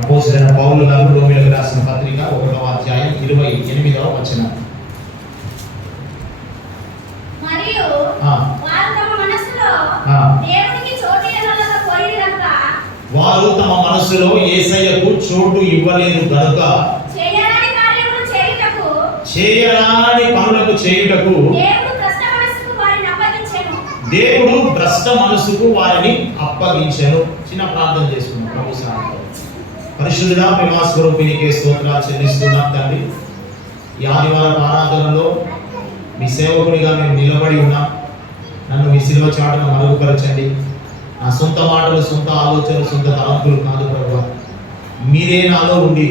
అపోస్తలుడైన పౌలు గారు రోమీయులకు రాసిన పత్రిక 1వ అధ్యాయం 28వ వచనం. మరియు వారు తమ మనస్సులో యేసయ్యకు చోటు ఇవ్వలేదు గనుక చేయరాని పనులకు చేయుటకు దేవుడు భ్రష్ట మనసుకు వారిని అప్పగించెను. చిన్న ప్రార్థన చేసుకున్నాం. ప్రభు సహాయంతో పరిశుద్ధుడా ప్రేమ స్వరూపిణికి స్తోత్రాలు చెల్లిస్తున్నాం తండ్రి. ఈ ఆదివారం ఆరాధనలో మీ సేవకుడిగా మేము నిలబడి ఉన్నాం. నన్ను మీ శిలువ చాటును మరుగుపరచండి. నా సొంత మాటలు, సొంత ఆలోచనలు, సొంత తలంపులు కాదు ప్రభువా, మీరే నాలో ఉండి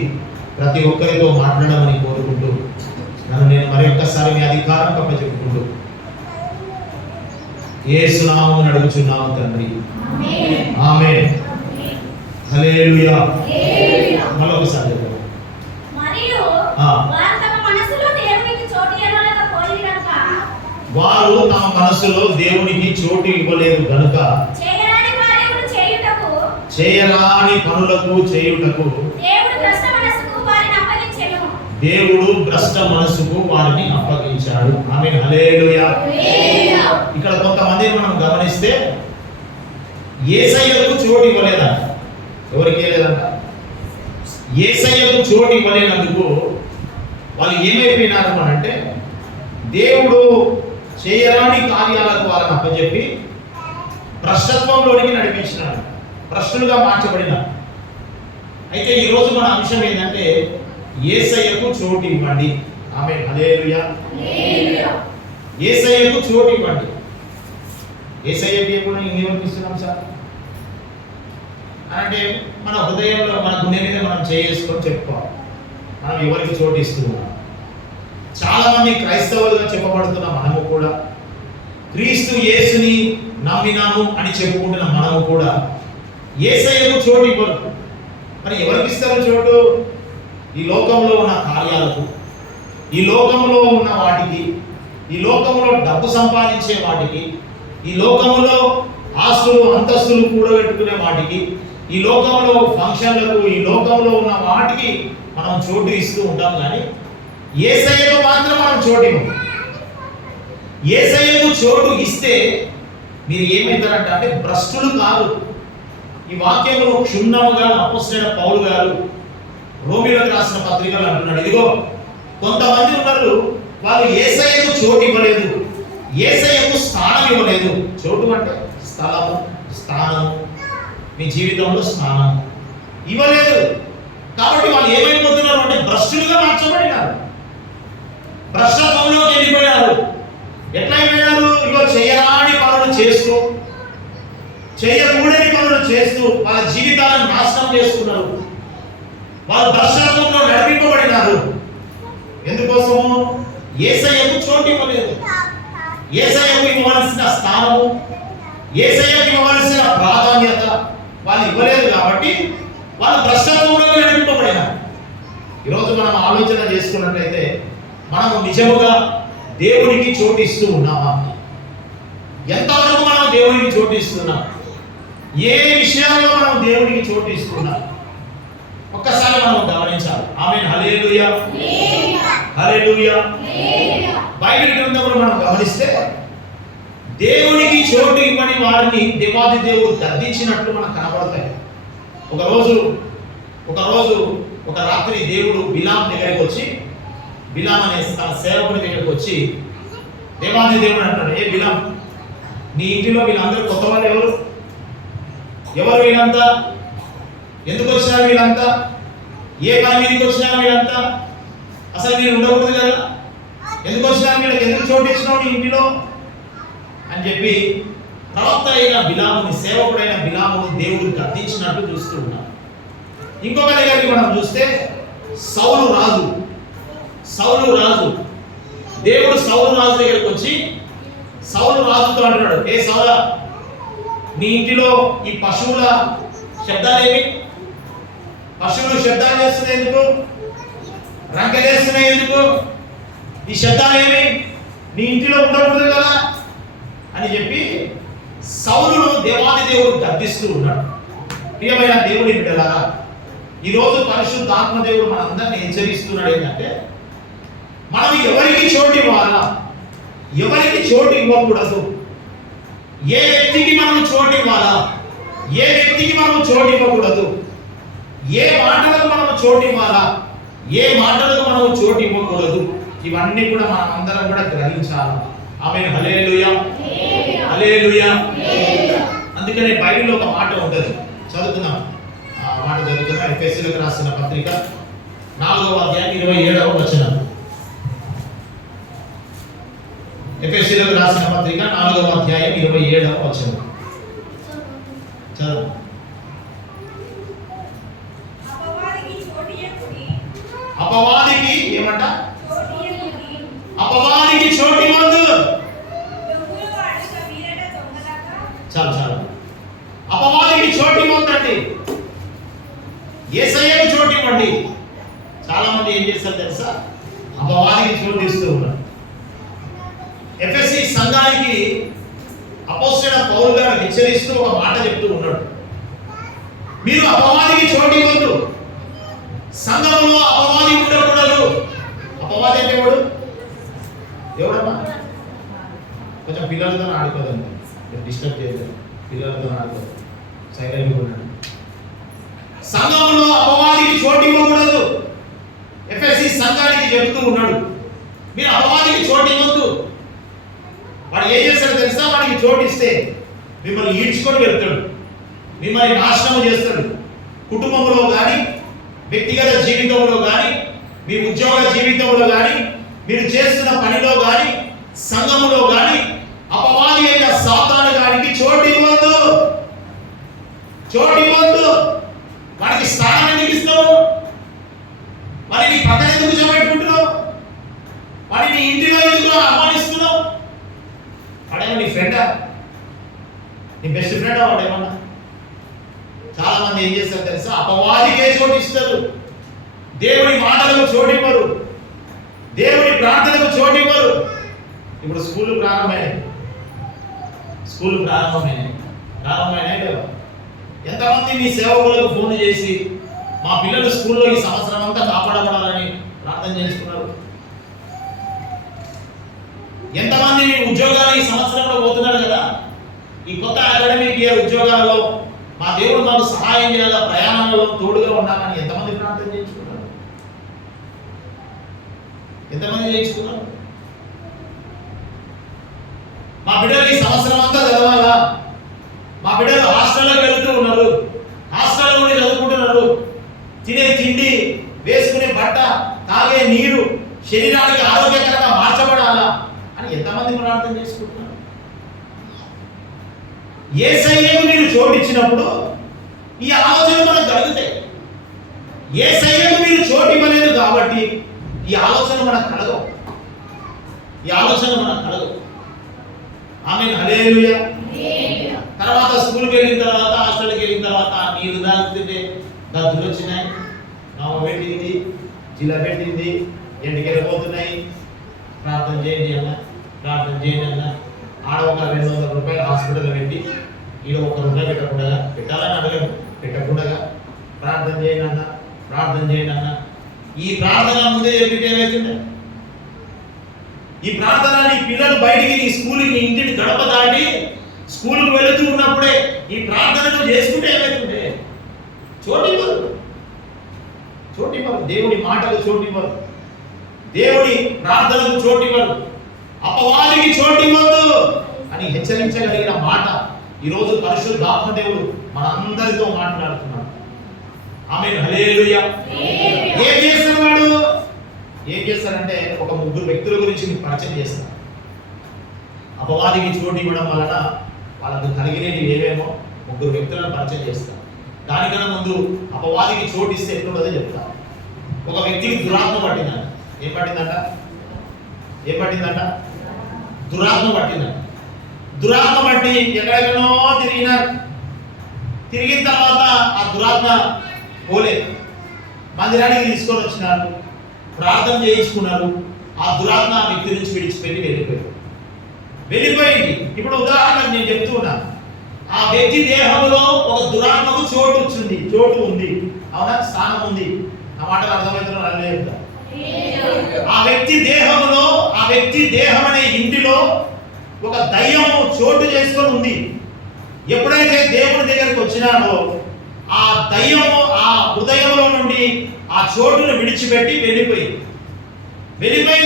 ప్రతి ఒక్కరితో మాట్లాడమని కోరుకుంటూ నన్ను నేను మరొక్కసారి మీ అధికారం చెప్పుకుంటూ యేసు నామమున అడుగుచున్నాము తండ్రి, ఆమేన్. హల్లెలూయా. మరొకసారి వారు తమ మనసులో దేవునికి చోటు ఇవ్వలేదు గనుక చేయరాని పనులకు చేయుటకు దేవుడు భ్రష్ట మనసుకు వారిని అప్పగించాడు. ఆమేన్. హల్లెలూయా. ఇక్కడ కొంతమంది మనం గమనిస్తే యేసయ్యకు చోటు ఇవ్వలేదంట. ఎవరికి లేదంట? యేసయ్యకు చోటు ఇవ్వలేనందుకు వాళ్ళు ఏమైపోయినారు అంటే దేవుడు చేయరాని కార్యాలకు వారిని అప్పచెప్పి భ్రష్టత్వంలోనికి నడిపించినాడు, భ్రష్టులుగా మార్చబడినారు. అయితే ఈరోజు మన అంశం ఏంటంటే యేసయ్యకు చోటు ఇవ్వండి. ఆమేన్. హల్లెలూయా. యేసయ్యకు చోటు ఇవ్వండి. యేసయ్యకి ఎప్పుడు ఇంకేమనిపిస్తున్నాం సార్ అంటే మన హృదయంలో, మన గుండె మీద మనం చేసుకొని చెప్పుకోవాలి మనం ఎవరికి చోటు ఇస్తున్నాం. చాలా మంది క్రైస్తవులుగా చెప్పబడుతున్న మనము కూడా, క్రీస్తు యేసుని నమ్మినాము అని చెప్పుకుంటున్న మనము కూడా యేసయ్యకు చోటు ఇవ్వరు. మరి ఎవరికి ఇస్తారు చోటు? ఈ లోకంలో ఉన్న కార్యాలకు, ఈ లోకంలో ఉన్న వాటికి, ఈ లోకంలో డబ్బు సంపాదించే వాటికి, ఈ లోకంలో ఆస్తులు అంతస్తులు కూడబెట్టుకునే వాటికి, ఈ లోకంలో ఫంక్షన్లకు, ఈ లోకంలో ఉన్న వాటికి మనం చోటు ఇస్తూ ఉంటాం. కానీ యేసయ్యకు మాత్రం మనం చోటు ఇవ్వం. యేసయ్యకు చోటు ఇస్తే మీరు ఏమవుతారంటే భ్రష్టులు కాదు. ఈ వాక్యంలో క్షుణ్ణముగా అపోస్తలుడైన పౌలు గారు రోమీయులకు రాసిన పత్రికలు అంటున్నాడు, ఇదిగో కొంతమంది ఉన్నారు, వాళ్ళు యేసయ్యకు చోటు ఇవ్వలేదు, యేసయ్యకు స్థానం ఇవ్వలేదు. చోటు అంటే స్థలము, స్థానము, మీ జీవితంలో స్థానం ఇవ్వలేదు. కాబట్టి వాళ్ళు ఏమైపోతున్నారు అంటే భ్రష్టులుగా మార్చబడినారు, భ్రష్టత్వంలోకి వెళ్ళిపోయారు. ఎట్లా అయిపోయారు? ఇగో చేయరాని పనులు చేస్తూ, చేయకూడని పనులు చేస్తూ వాళ్ళ జీవితాలను నాశనం చేసుకున్నారు. వాళ్ళు భ్రష్టత్వంలో నడిపింపబడినారు. ఎందుకోసము? యేసయ్యకు చోటు ఇవ్వలేదు, యేసయ్యకు ఇవ్వవలసిన స్థానము, యేసయ్యకు ఇవ్వవలసిన ప్రాధాన్యత వాళ్ళు ఇవ్వలేదు. కాబట్టి వాళ్ళు భ్రష్టత్వంలో నడిపింపబడినారు. ఈరోజు మనం ఆలోచన చేసుకున్నట్లయితే మనము నిజముగా దేవునికి చోటు ఇస్తూ ఉన్నామా? ఎంతవరకు మనం దేవునికి చోటు ఇస్తున్నాం? ఏ విషయాల్లో మనం దేవునికి చోటు ఇస్తున్నాం? ఒక్కసారి మనం గమనించాలి. ఆమేన్. హల్లెలూయా. హల్లెలూయా. బైబిల్ గ్రంథంలో మనం గమనిస్తే దేవునికి చోటు ఇవ్వని వారిని దేవాది దేవుడు గద్దించినట్లు మనకు కనబడతాయి. ఒకరోజు ఒక రాత్రి దేవుడు బిలాం దగ్గరికి వచ్చి, బిలాం అనే తన సేవకుడి దగ్గరికి వచ్చి దేవాది దేవుడు అంటాడు, ఏ బిలాం, నీ ఇంటిలో వీళ్ళందరూ కొత్త వాళ్ళు ఎవరు వీళ్ళంతా? ఎందుకు వచ్చినారు వీళ్ళంతా? ఏ పని మీదకి వచ్చినారు వీళ్ళంతా? అసలు మీరు ఉండకూడదు కదా, ఎందుకు వచ్చినారు? వీళ్ళకి ఎందుకు చోటు ఇచ్చినావు నీ ఇంటిలో అని చెప్పి ప్రవక్త అయిన బిలాముని, సేవకుడైన బిలామును దేవుడు గద్దించినట్టు చూస్తూ ఉన్నాం. ఇంకొక దగ్గరికి మనం చూస్తే సౌలు రాజు దేవుడు సౌలు రాజు దగ్గరికి వచ్చి సౌలు రాజుతో అంటున్నాడు, ఏ సౌలా, నీ ఇంటిలో ఈ పశువుల శబ్దాలేమి? పశువులు శబ్దాలు చేస్తున్నాయి ఎందుకు? రంకెలేస్తున్నాయి ఎందుకు? ఈ శబ్దాలేమి? నీ ఇంటిలో ఉండకూడదు కదా అని చెప్పి సౌలును దేవాది దేవుడు గద్దిస్తూ ఉన్నాడు. ప్రియమైన దేవుని బిడ్డలారా, ఈరోజు పరిశుద్ధాత్మ దేవుడు మనందరిని హెచ్చరిస్తున్నాడు ఏంటంటే, మనం ఎవరికి చోటు ఇవ్వాలా, ఎవరికి చోటు ఇవ్వకూడదు, ఏ వ్యక్తికి మనం చోటు ఇవ్వాలా, ఏ వ్యక్తికి మనం చోటు ఇవ్వకూడదు, ఏ మాటలకు మనం చోటు ఇవ్వాలా, ఏ మాటలకు మనం చోటు ఇవ్వకూడదు, ఇవన్నీ కూడా మనం అందరం కూడా గ్రహించాలి. ఆమేన్. హల్లెలూయా, హల్లెలూయా. అందుకనే బైబిల్లో ఒక మాట ఉంటుంది, చదువుకుందాం. ఆ మాట చదువుకుందాం. ఎఫెసీయులకు రాసిన పత్రిక 4వ అధ్యాయం 27వ వచనం. ఎఫెసీయులకు రాసిన పత్రిక 4వ అధ్యాయం 27వ వచనం. చదువు. అపవాదికి ఏమంట? అపవాదికి చోటు ఇవ్వద్దు. చాలు చాలు. అపవాదికి చోటు ఇవ్వద్దండి, యేసయ్యకు చోటు ఇవ్వండి. చాలా మంది ఏం చేస్తారు తెలుసా? అపవాదికి చోటు ఇస్తూ ఉన్నారు. ఎఫెసీ సంఘానికి అపోస్తలుడైన పౌలు గారు హెచ్చరిస్తూ ఒక మాట చెప్తూ ఉన్నాడు, మీరు అపవాదికి చోటు ఇవ్వద్దు, సంఘములో అపవాది ఉండకూడదు. అపవాది అంటే ఎవడమ్మా? కొంచెం పిల్లలతో ఆడుకోదండి, డిస్టర్బ్ చేయదు, పిల్లలతో ఆడుకోదు, సైలెంట్గా ఉండండి. సంఘములో అపవాదికి చోటు ఇవ్వకూడదు. ఎఫెసీ సంఘానికి చెబుతూ ఉన్నాడు, మీరు అపవాదికి చోటు ఇవ్వద్దు. వాడు ఏం చేస్తాడు తెలుసా? వాడికి చోటు ఇస్తే మిమ్మల్ని ఈడ్చుకొని వెళ్తాడు, మిమ్మల్ని నాశనం చేస్తాడు. కుటుంబంలో కానీ, వ్యక్తిగత జీవితంలో కానీ, మీ ఉద్యోగ జీవితంలో కానీ, మీరు చేస్తున్న పనిలో కానీ, సంఘములో కానీ అపవాది అయిన సాతాను గారికి చోటు ఇవ్వద్దు, చోటు ఇవ్వద్దు. వాడికి స్థానం ఎందుకు ఇస్తావు? వాడిని పక్కన ఎందుకు కూర్చోబెట్టుకుంటున్నావు? వాడిని ఇంటిలో ఎందుకు ఆహ్వానిస్తున్నావు? వాడేమో నీ ఫ్రెండా, నీ బెస్ట్ ఫ్రెండా వాడేమన్నా? చాలా మంది ఏం చేస్తారు తెలుసా? అపవాదికే చోటు ఇస్తారు, దేవుడి మాటలకు చోటు ఇవ్వరు, దేవుడి ప్రార్థనకు చోటు ఇవ్వరు. ఇప్పుడు స్కూల్ ప్రారంభమైనాయి లేవా? ఎంతమంది మీ సేవకులకు ఫోన్ చేసి మా పిల్లలు స్కూల్లో ఈ సంవత్సరం అంతా కాపాడబడాలని ప్రార్థన చేసుకున్నారు? ఎంతమంది మీ ఉద్యోగాలు ఈ సంవత్సరంలో పోతున్నారు కదా, ఈ కొత్త అకాడమిక్ ఇయర్ ఉద్యోగాలలో మా దేవుడు మాకు సహాయం చేయాలా, ప్రయాణంలో తోడుగా ఉండాలని ఎంతమంది ప్రార్థన చేయించుకున్నారు? ఎంతమంది చేయించుకున్నారు? మా బిడ్డలు ఈ సంవత్సరం అంతా చదవాలా, మా బిడ్డలు హాస్టల్లోకి వెళ్తూ ఉన్నారు, హాస్టల్లో ఉండి చదువుకుంటున్నారు, తినే తిండి, వేసుకునే బట్ట, తాగే నీరు శరీరానికి ఆరోగ్యకరంగా మార్చబడాలా అని ఎంతమంది ప్రార్థన చేసుకుంటున్నారు? యేసయ్యకు మీరు చోటిచ్చినప్పుడు ఈ ఆలోచన మనకు కలుగుతాయి. యేసయ్యకు మీరు చోటు ఇవ్వలేదు కాబట్టి ఈ ఆలోచన మనకు కలగవు, ఆమేన్. హల్లెలూయా. తర్వాత స్కూల్కి వెళ్ళిన తర్వాత, హాస్టల్కి వెళ్ళిన తర్వాత నీరు తాగుతుంటే దద్దులు వచ్చినాయి, నవ్వు పెట్టింది, జిల్ల పెట్టింది, ఎంటికి వెళ్ళిపోతున్నాయి, ప్రార్థన చేయండి అన్న, ప్రార్థన చేయండి అన్న. ఆడ ఒక 200 రూపాయలు హాస్పిటల్లో పెట్టి, ఈడ 1 రూపాయి పెట్టాలని అడగను, పెట్టకుండా ప్రార్థన చేయండి అన్న, ప్రార్థన చేయండి అన్న. ఈ ప్రార్థన ముందే చెప్పితే ఏమవుతుంది? ఈ ప్రార్థన నీ పిల్లలు బయటికి నీ స్కూల్కి, నీ ఇంటిని గడప దాటి స్కూల్కి వెళుతూ ఉన్నప్పుడే ఈ ప్రార్థనను చేసుకుంటే ఏమవుతుంది? చోటివ్వరు. దేవుడి మాటలు చోటివ్వరు, దేవుడి ప్రార్థనకు చోటివ్వరు, అపవాదికి చోటివ్వద్దు అని హెచ్చరించగలిగిన మాట ఈరోజు పరిశుద్ధాత్మ దేవుడు మన అందరితో మాట్లాడుతున్నాడు. ఆమేన్. హల్లెలూయా. ఏం చేస్తారంటే ఒక 3 వ్యక్తుల గురించి మీకు పరిచయం చేస్తారు. అపవాదికి చోటు ఇవ్వడం వలన వాళ్ళకు కలిగినవి ఏవేమో 3 వ్యక్తులను పరిచయం చేస్తారు. దానికన్నా ముందు అపవాదికి చోటు ఇస్తే ఎట్లుంటుందో చెప్తారు. ఒక వ్యక్తికి దురాత్మ పట్టిందంట. ఏం పట్టిందంట? దురాత్మ పట్టిందంట. దురాత్మ పట్టి ఎక్కడెక్కడో తిరిగిన తర్వాత ఆ దురాత్మ పోలేదు, మందిరానికి తీసుకొని వచ్చినారు, ప్రార్థన చేయించుకున్నారు. ఆ దురాత్మ ఆ వ్యక్తి నుంచి విడిచిపెట్టి వెళ్ళిపోయింది. ఇప్పుడు ఉదాహరణకు నేను చెప్తూ ఉన్నాను, ఆ ఆ వ్యక్తి దేహంలో ఒక దురాత్మకు చోటు ఉంది. అవునా? స్థానం ఉంది. ఆ మాటలు అర్థమవుతున్నారు అర్థం. ఆ వ్యక్తి దేహంలో, ఆ వ్యక్తి దేహం అనే ఇంటిలో ఒక దయ్యము చోటు చేసుకొని ఉంది. ఎప్పుడైతే దేవుని దగ్గరికి వచ్చినాడో ఆ దయ్యము ఆ హృదయంలో నుండి ఆ చోటును విడిచిపెట్టి వెళ్ళిపోయిన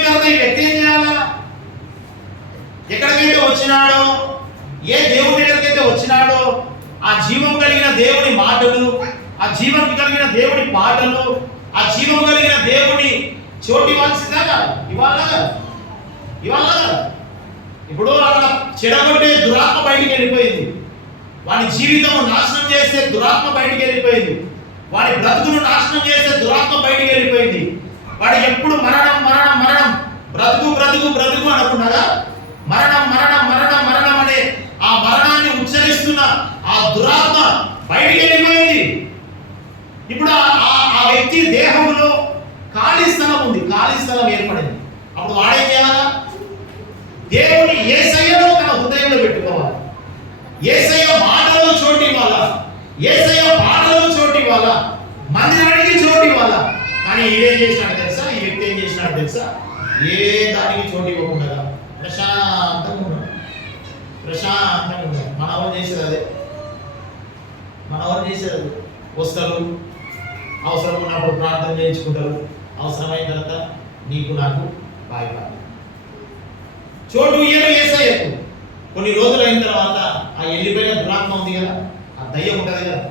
తర్వాత ఈ వ్యక్తి ఏం చేయాలా? ఎక్కడికైతే వచ్చినాడో, ఏ దేవుని దగ్గరికైతే వచ్చినాడో ఆ జీవం కలిగిన దేవుని మాటలు, ఆ జీవం కలిగిన దేవుని పాటలు, ఆ జీవం కలిగిన దేవుని చోటు ఇవ్వాల్సిందా కాదు? ఇవ్వాలా? ఇప్పుడు అక్కడ చెడగొట్టే దురాత్మ బయటికి వెళ్ళిపోయింది. వాడి జీవితం నాశనం చేసే దురాత్మ బయటికి వెళ్ళిపోయింది. వాడి బ్రతుకును నాశనం చేసే దురాత్మ బయటికి వెళ్ళిపోయింది. వాడు ఎప్పుడు మరణం బ్రతుకు అనుకున్నారా? మరణం అనే ఆ మరణాన్ని ఉచ్చరిస్తున్న ఆ దురాత్మ బయటికి వెళ్ళిపోయింది. ఇప్పుడు ఆ వ్యక్తి దేహంలో ఖాళీ స్థలం ఉంది, ఖాళీ స్థలం ఏర్పడింది. అప్పుడు వాడేం చేయాలా? దేవుని యేసయ్యను తన హృదయంలో పెట్టుకోవాలి. యేసయ్య మాటలకు చోటు ఇవ్వాలా, యేసయ్య పాటలకు చోటు ఇవ్వాలా, మందిరానికి చోటు ఇవ్వాలా. కానీ ఈడేం చేసినాడు తెలుసా? ఈ వ్యక్తి ఏం చేసినాడు తెలుసా? ఏ దానికి చోటు ఇవ్వకుండా ప్రశాంతంగా ఉన్నాడు. మన వాళ్ళు చేసేది అదే. వస్తారు, అవసరం ఉన్నప్పుడు ప్రార్థన చేయించుకుంటారు, అవసరమైన తర్వాత నీకు నాకు బాయ్. చోటు ఇయ్యరు యేసయ్యకు. కొన్ని రోజులు అయిన తర్వాత ఆ వెళ్ళిపోయిన దురాత్మ ఉంది కదా, ఆ దయ్యం ఉంటుంది కదా,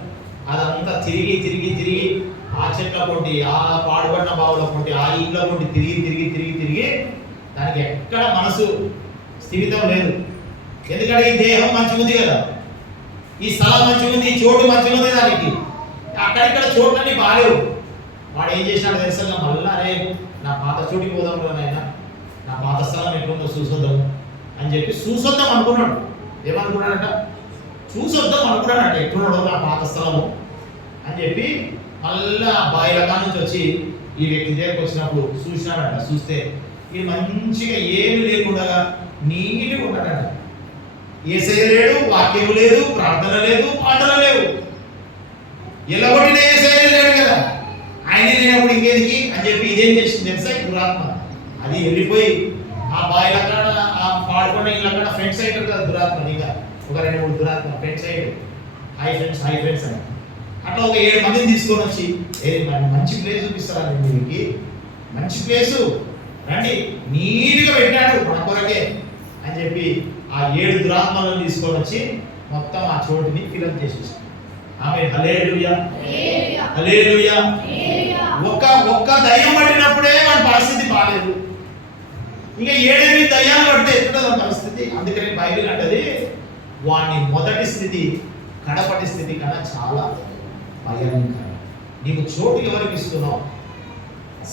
అదంతా తిరిగి ఆ చెట్ల పొంటి, ఆ పాడుబడిన బావుల పొంటి, ఆ ఇంట్లో పొంటి తిరిగి దానికి ఎక్కడ మనసు స్థిమితం లేదు. ఎందుకంటే ఈ దేహం మంచిగా ఉంది కదా, ఈ స్థలం మంచిగా ఉంది, ఈ చోటు మంచిగా ఉంది, దానికి అక్కడిక్కడ చోట్లన్నీ బాలేవు. వాడు ఏం చేసినాడు తెలుసా? మళ్ళా అరే నా పాత చోటికి పోదాం నాయన, నా పాత స్థలం ఎట్లుందో చూసొద్దాం అని చెప్పి చూసొద్దాం అనుకున్నాడు. ఏమనుకున్నాడంట? చూసొద్దాం అనుకున్నాడంట ఎట్లున్నాడో నా పాత స్థలము అని చెప్పి మళ్ళా బాయిలకా నుంచి వచ్చి ఈ వ్యక్తి దగ్గరకు వచ్చినప్పుడు చూసినాడంట. చూస్తే ఇది మంచిగా ఏమి లేకుండా నీట్గా ఉన్నాడంట. యేసయ్య లేడు, వాక్యం లేదు, ప్రార్థన లేదు, పాటలు లేవు. ఎల్లగొట్టిన యేసయ్య లేడు కదా, ఆయన లేనప్పుడు ఇంకేదికి అని చెప్పి ఇదేం చేసింది తెలుసా? దురాత్మ అది వెళ్ళిపోయి ఆ బాయిల కాడ, ఆ పాడుకున్న ఇళ్ళ కాడ ఫ్రెండ్స్ అవుతారు కదా దురాత్మ. ఇంకా ఒక 2-3 దురాత్మ ఫ్రెండ్స్ అయ్యాడు. హాయ్ ఫ్రెండ్స్ అని అట్లా ఒక 7 మందిని తీసుకొని వచ్చి మంచి ప్లేస్ చూపిస్తారా మీకు, మంచి ప్లేసు రండి, నీట్గా పెట్టాడు మన కొరకే అని చెప్పి ఆ 7 దురాత్మలను తీసుకొని వచ్చి మొత్తం ఆ చోటుని ఫిలప్ చేసేసాడు. ఆమె హల్లెలూయా. ఒక్క దయ్యం పట్టినప్పుడే వాడి పరిస్థితి బాగాలేదు. ఇంకా 7 దయ్యాలు పడితే ఎట్లుంటుంది పరిస్థితి? అందుకని బైబిల్ అంటది వాని మొదటి స్థితి కడపటి స్థితి కన్నా చాలా భయంకరం. నీవు చోటు ఎవరికి ఇస్తున్నావు?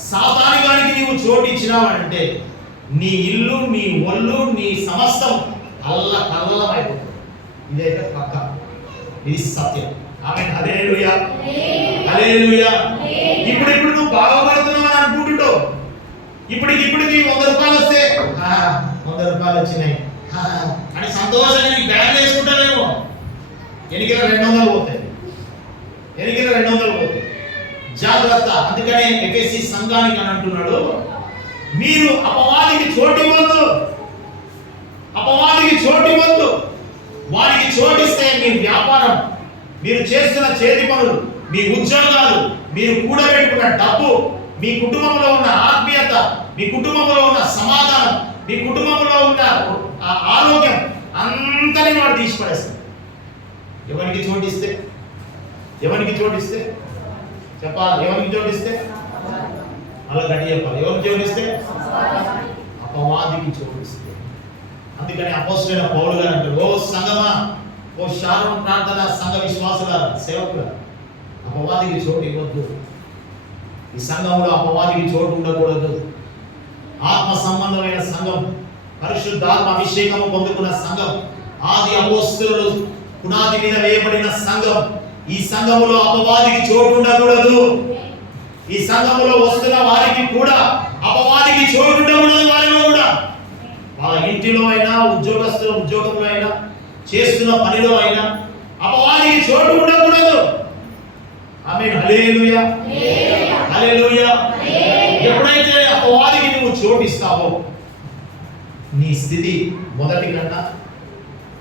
సాతానుగానికి నీవు చోటు ఇచ్చినావంటే నీ ఇల్లు, నీ ఒళ్ళు, నీ సమస్తం కల్లం అయిపోతుంది. ఇదైతే పక్క, ఇది సత్యం. ఆమె హల్లెలూయా. ఇప్పుడు నువ్వు బాగుపడుతున్నావు అని అనుకుంటుంటావు. ఇప్పటికి 100 రూపాయలు వస్తే 100 రూపాయలు వచ్చినాయి అని సంతోషంగా నీకు బ్యాగ్ వేసుకుంటావేమో. ఎన్నికల 200 పోతాయి. జాగ్రత్త. అందుకనే ఎఫెసీ సంఘానికి అని అంటున్నాడు, మీరు అపవాదికి చోటు ఇవ్వద్దు. వారికి చోటిస్తే మీ వ్యాపారం, మీరు చేస్తున్న చేతి పనులు, మీ ఉద్యోగాలు, మీరు కూడబెట్టుకున్న డబ్బు, మీ కుటుంబంలో ఉన్న ఆత్మీయత, మీ కుటుంబంలో ఉన్న సమాధానం, మీ కుటుంబంలో ఉన్న ఆరోగ్యం అంతని వాడు తీసిపడేస్తాడు. ఎవరికి చోటిస్తే చెప్పాలి. ఎవరికి చోటిస్తే అలా గట్టి చెప్పాలి. ఎవరికి చోటిస్తే? అపవాదికి చోటిస్తే. అందుకని అపోస్తలుడైన పౌలు గారు అంటారు, ఓ సంగమా, ఓ శారోన్ ప్రార్థన సంఘ విశ్వాసుల సేవకుల, అపవాదికి చోటు ఇవ్వద్దు. ఈ సంఘంలో అపవాదికి చోటు ఉండకూడదు. ఆత్మ సంబంధమైన సంఘం, పరిశుద్ధాత్మ అభిషేకము పొందుకున్న సంఘం, ఆది అపోస్తలులు పునాది మీద వేయబడిన సంఘం. ఈ సంఘములో అపవాదికి చోటు ఉండకూడదు. ఈ సంఘములో వస్తున్న వారికి కూడా అపవాదికి చోటు ఉండకూడదు. వారిలో కూడా వాళ్ళ ఇంటిలో అయినా, ఉద్యోగంలో అయినా, చేస్తున్న పనిలో అయినా, అపవాదికి చోటు ఉండకూడదు. ఆమేన్. హల్లెలూయా, హల్లెలూయా. ఎప్పుడైతే అపవాదికి నువ్వు చోటు ఇస్తావో నీ స్థితి మొదటి కన్నా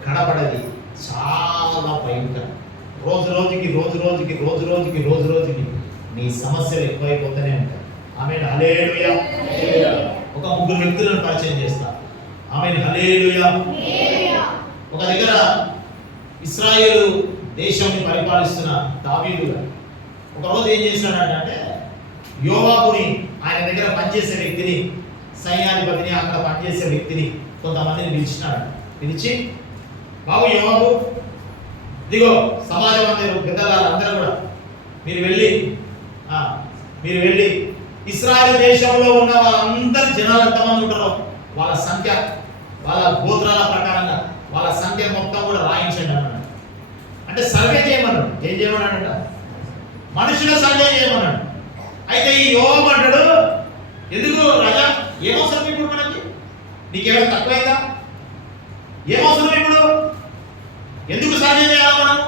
కనపడది చాలా భయంకరం. రోజు రోజుకి నీ సమస్యలు ఎక్కువైపోతూనే ఉంటాయి. ఆమేన్. హల్లెలూయా. ఒక ముగ్గురు వ్యక్తులను పరిచయం చేస్తా. ఆమేన్. హల్లెలూయా. ఒక దగ్గర ఇశ్రాయేలు దేశాన్ని పరిపాలిస్తున్న దావీదు గారు ఒకరోజు ఏం చేశాడంటే యోవాబుని, ఆయన దగ్గర పనిచేసే వ్యక్తిని, సైన్యాధిపతిని, అక్కడ పనిచేసే వ్యక్తిని కొంతమందిని పిలిచినాడు. పిలిచి, బాబు యోవాబు, ఇదిగో సమాజం అందరూ పెద్దవాళ్ళు అందరూ కూడా మీరు వెళ్ళి ఇశ్రాయేలు దేశంలో ఉన్న వాళ్ళందరూ జనాలు ఎంతమంది ఉంటారో వాళ్ళ సంఖ్య, వాళ్ళ గోత్రాల ప్రకారంగా వాళ్ళ సంఖ్య మొత్తం కూడా రాయించండి అన్నాడు. అంటే సర్వే చేయమన్నాడు. ఏం చేయమన్నాడంట? మనుషుల సర్వే చేయమన్నాడు. అయితే ఈ యోగం అంటాడు, ఎందుకు రాజా, ఏమవసరం ఇప్పుడు మనకి? నీకేమైనా తక్కువైందా? ఏమవసరం ఇప్పుడు? ఎందుకు సర్వే చేయాలి మనం?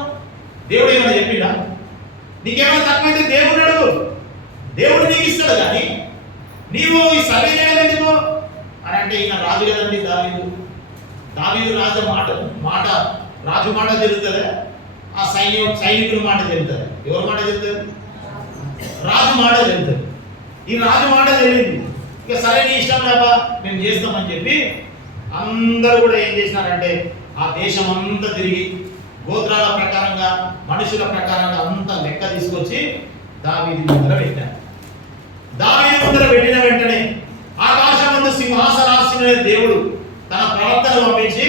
దేవుడు ఏమైనా చెప్పిండా? నీకేమైనా తక్కువైతే దేవుడు అడుగు, దేవుడు నీకు ఇస్తాడు. కానీ నీవు ఈ సర్వే చేయడం ఎందుకు అని అంటే, ఈయన రాజు కదండి దావీదు రాజు రాజు మాట జరుగుతుంది, ఆ సైనికుల మాట జరుగుతుంది. ఎవరి మాట జరుగుతుంది? రాజు మాట జరుగుతుంది. ఈ రాజు మాట జరిగింది. ఇక సరే నీ ఇష్టం లేక మేము చేస్తామని చెప్పి అందరూ కూడా ఏం చేసినారంటే ఆ దేశం అంతా తిరిగి గోత్రాల ప్రకారంగా, మనుషుల ప్రకారంగా అంతా లెక్క తీసుకొచ్చి దావీదు ముందర పెట్టారు. దావీదు ముందర పెట్టిన వెంటనే ఆకాశమందు సింహాసనాసీనుడైన దేవుడు తన ప్రవక్తను పంపించి,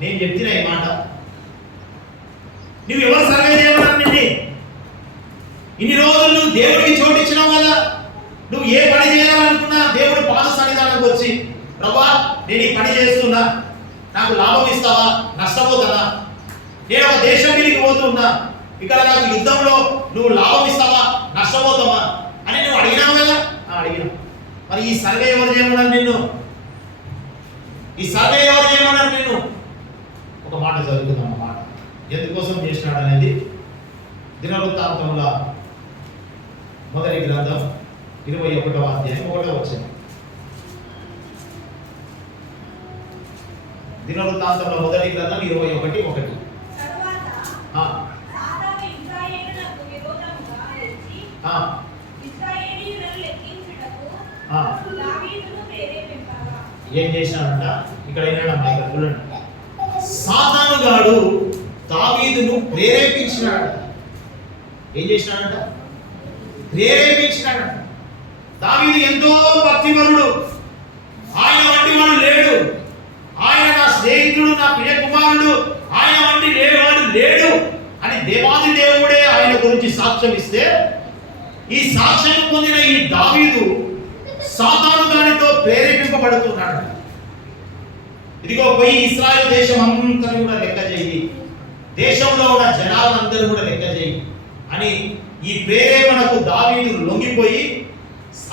నేను చెప్తున్న ఈ మాట, నువ్వు ఎవరు సర్వే చేయమన్నారు? నిన్ను ఇన్ని రోజులు నువ్వు దేవుడికి చోటు ఇచ్చినావు కదా. నువ్వు ఏ పని చేయాలనుకున్నా దేవుడు పాద సన్నిధానానికి వచ్చి, ప్రభా నేను ఈ పని చేస్తున్నా, నాకు లాభం ఇస్తావా, నష్టపోతానా? నేను ఒక దేశం మీదకి పోతున్నా, ఇక్కడ నాకు యుద్ధంలో నువ్వు లాభం ఇస్తావా, నష్టపోతావా అని నువ్వు అడిగినావు కదా. అడిగినా. మరి ఈ సర్వే ఎవరు చేయమన్నారు నిన్ను? ఈ సర్వే ఎవరు చేయమన్నారు నిన్ను? ఒక మాట చదువుకుందాం. మాట ఎందుకోసం చేసినాడు అనేది దినవృత్తాంతముల మొదటి గ్రంథం 21వ అధ్యాయం 1వ వచనం. దినవృత్తాంతముల మొదటి గ్రంథం 21:1. ఏం చేసినాడంట? ఇక్కడ ఏంటంటే ఇక్కడ చూడండి, సాతానుగాడు దావీదును ప్రేరేపించినాడు. ఏం చేసినాడంట? ప్రేరేపించినాడంట. దావీదు ఎంతో భక్తిపరుడు, ఆయన వంటి వాడు లేడు, ఆయన నా స్నేహితుడు, నా ప్రియ కుమారుడు, ఆయన వంటి వాడు లేడు అని దేవాది దేవుడే ఆయన గురించి సాక్ష్యం ఇస్తే, ఈ సాక్ష్యం పొందిన ఈ దావీదు సాతాను గానితో ప్రేరేపింపబడుతున్నాడు. ఇదిగో పోయి ఇశ్రాయేలు దేశం అంతా కూడా లెక్క చేయి, దేశంలో ఉన్న జనాలందరూ కూడా లెక్క చేయి అని ఈ ప్రేరేపణకు దావీదు లొంగిపోయి,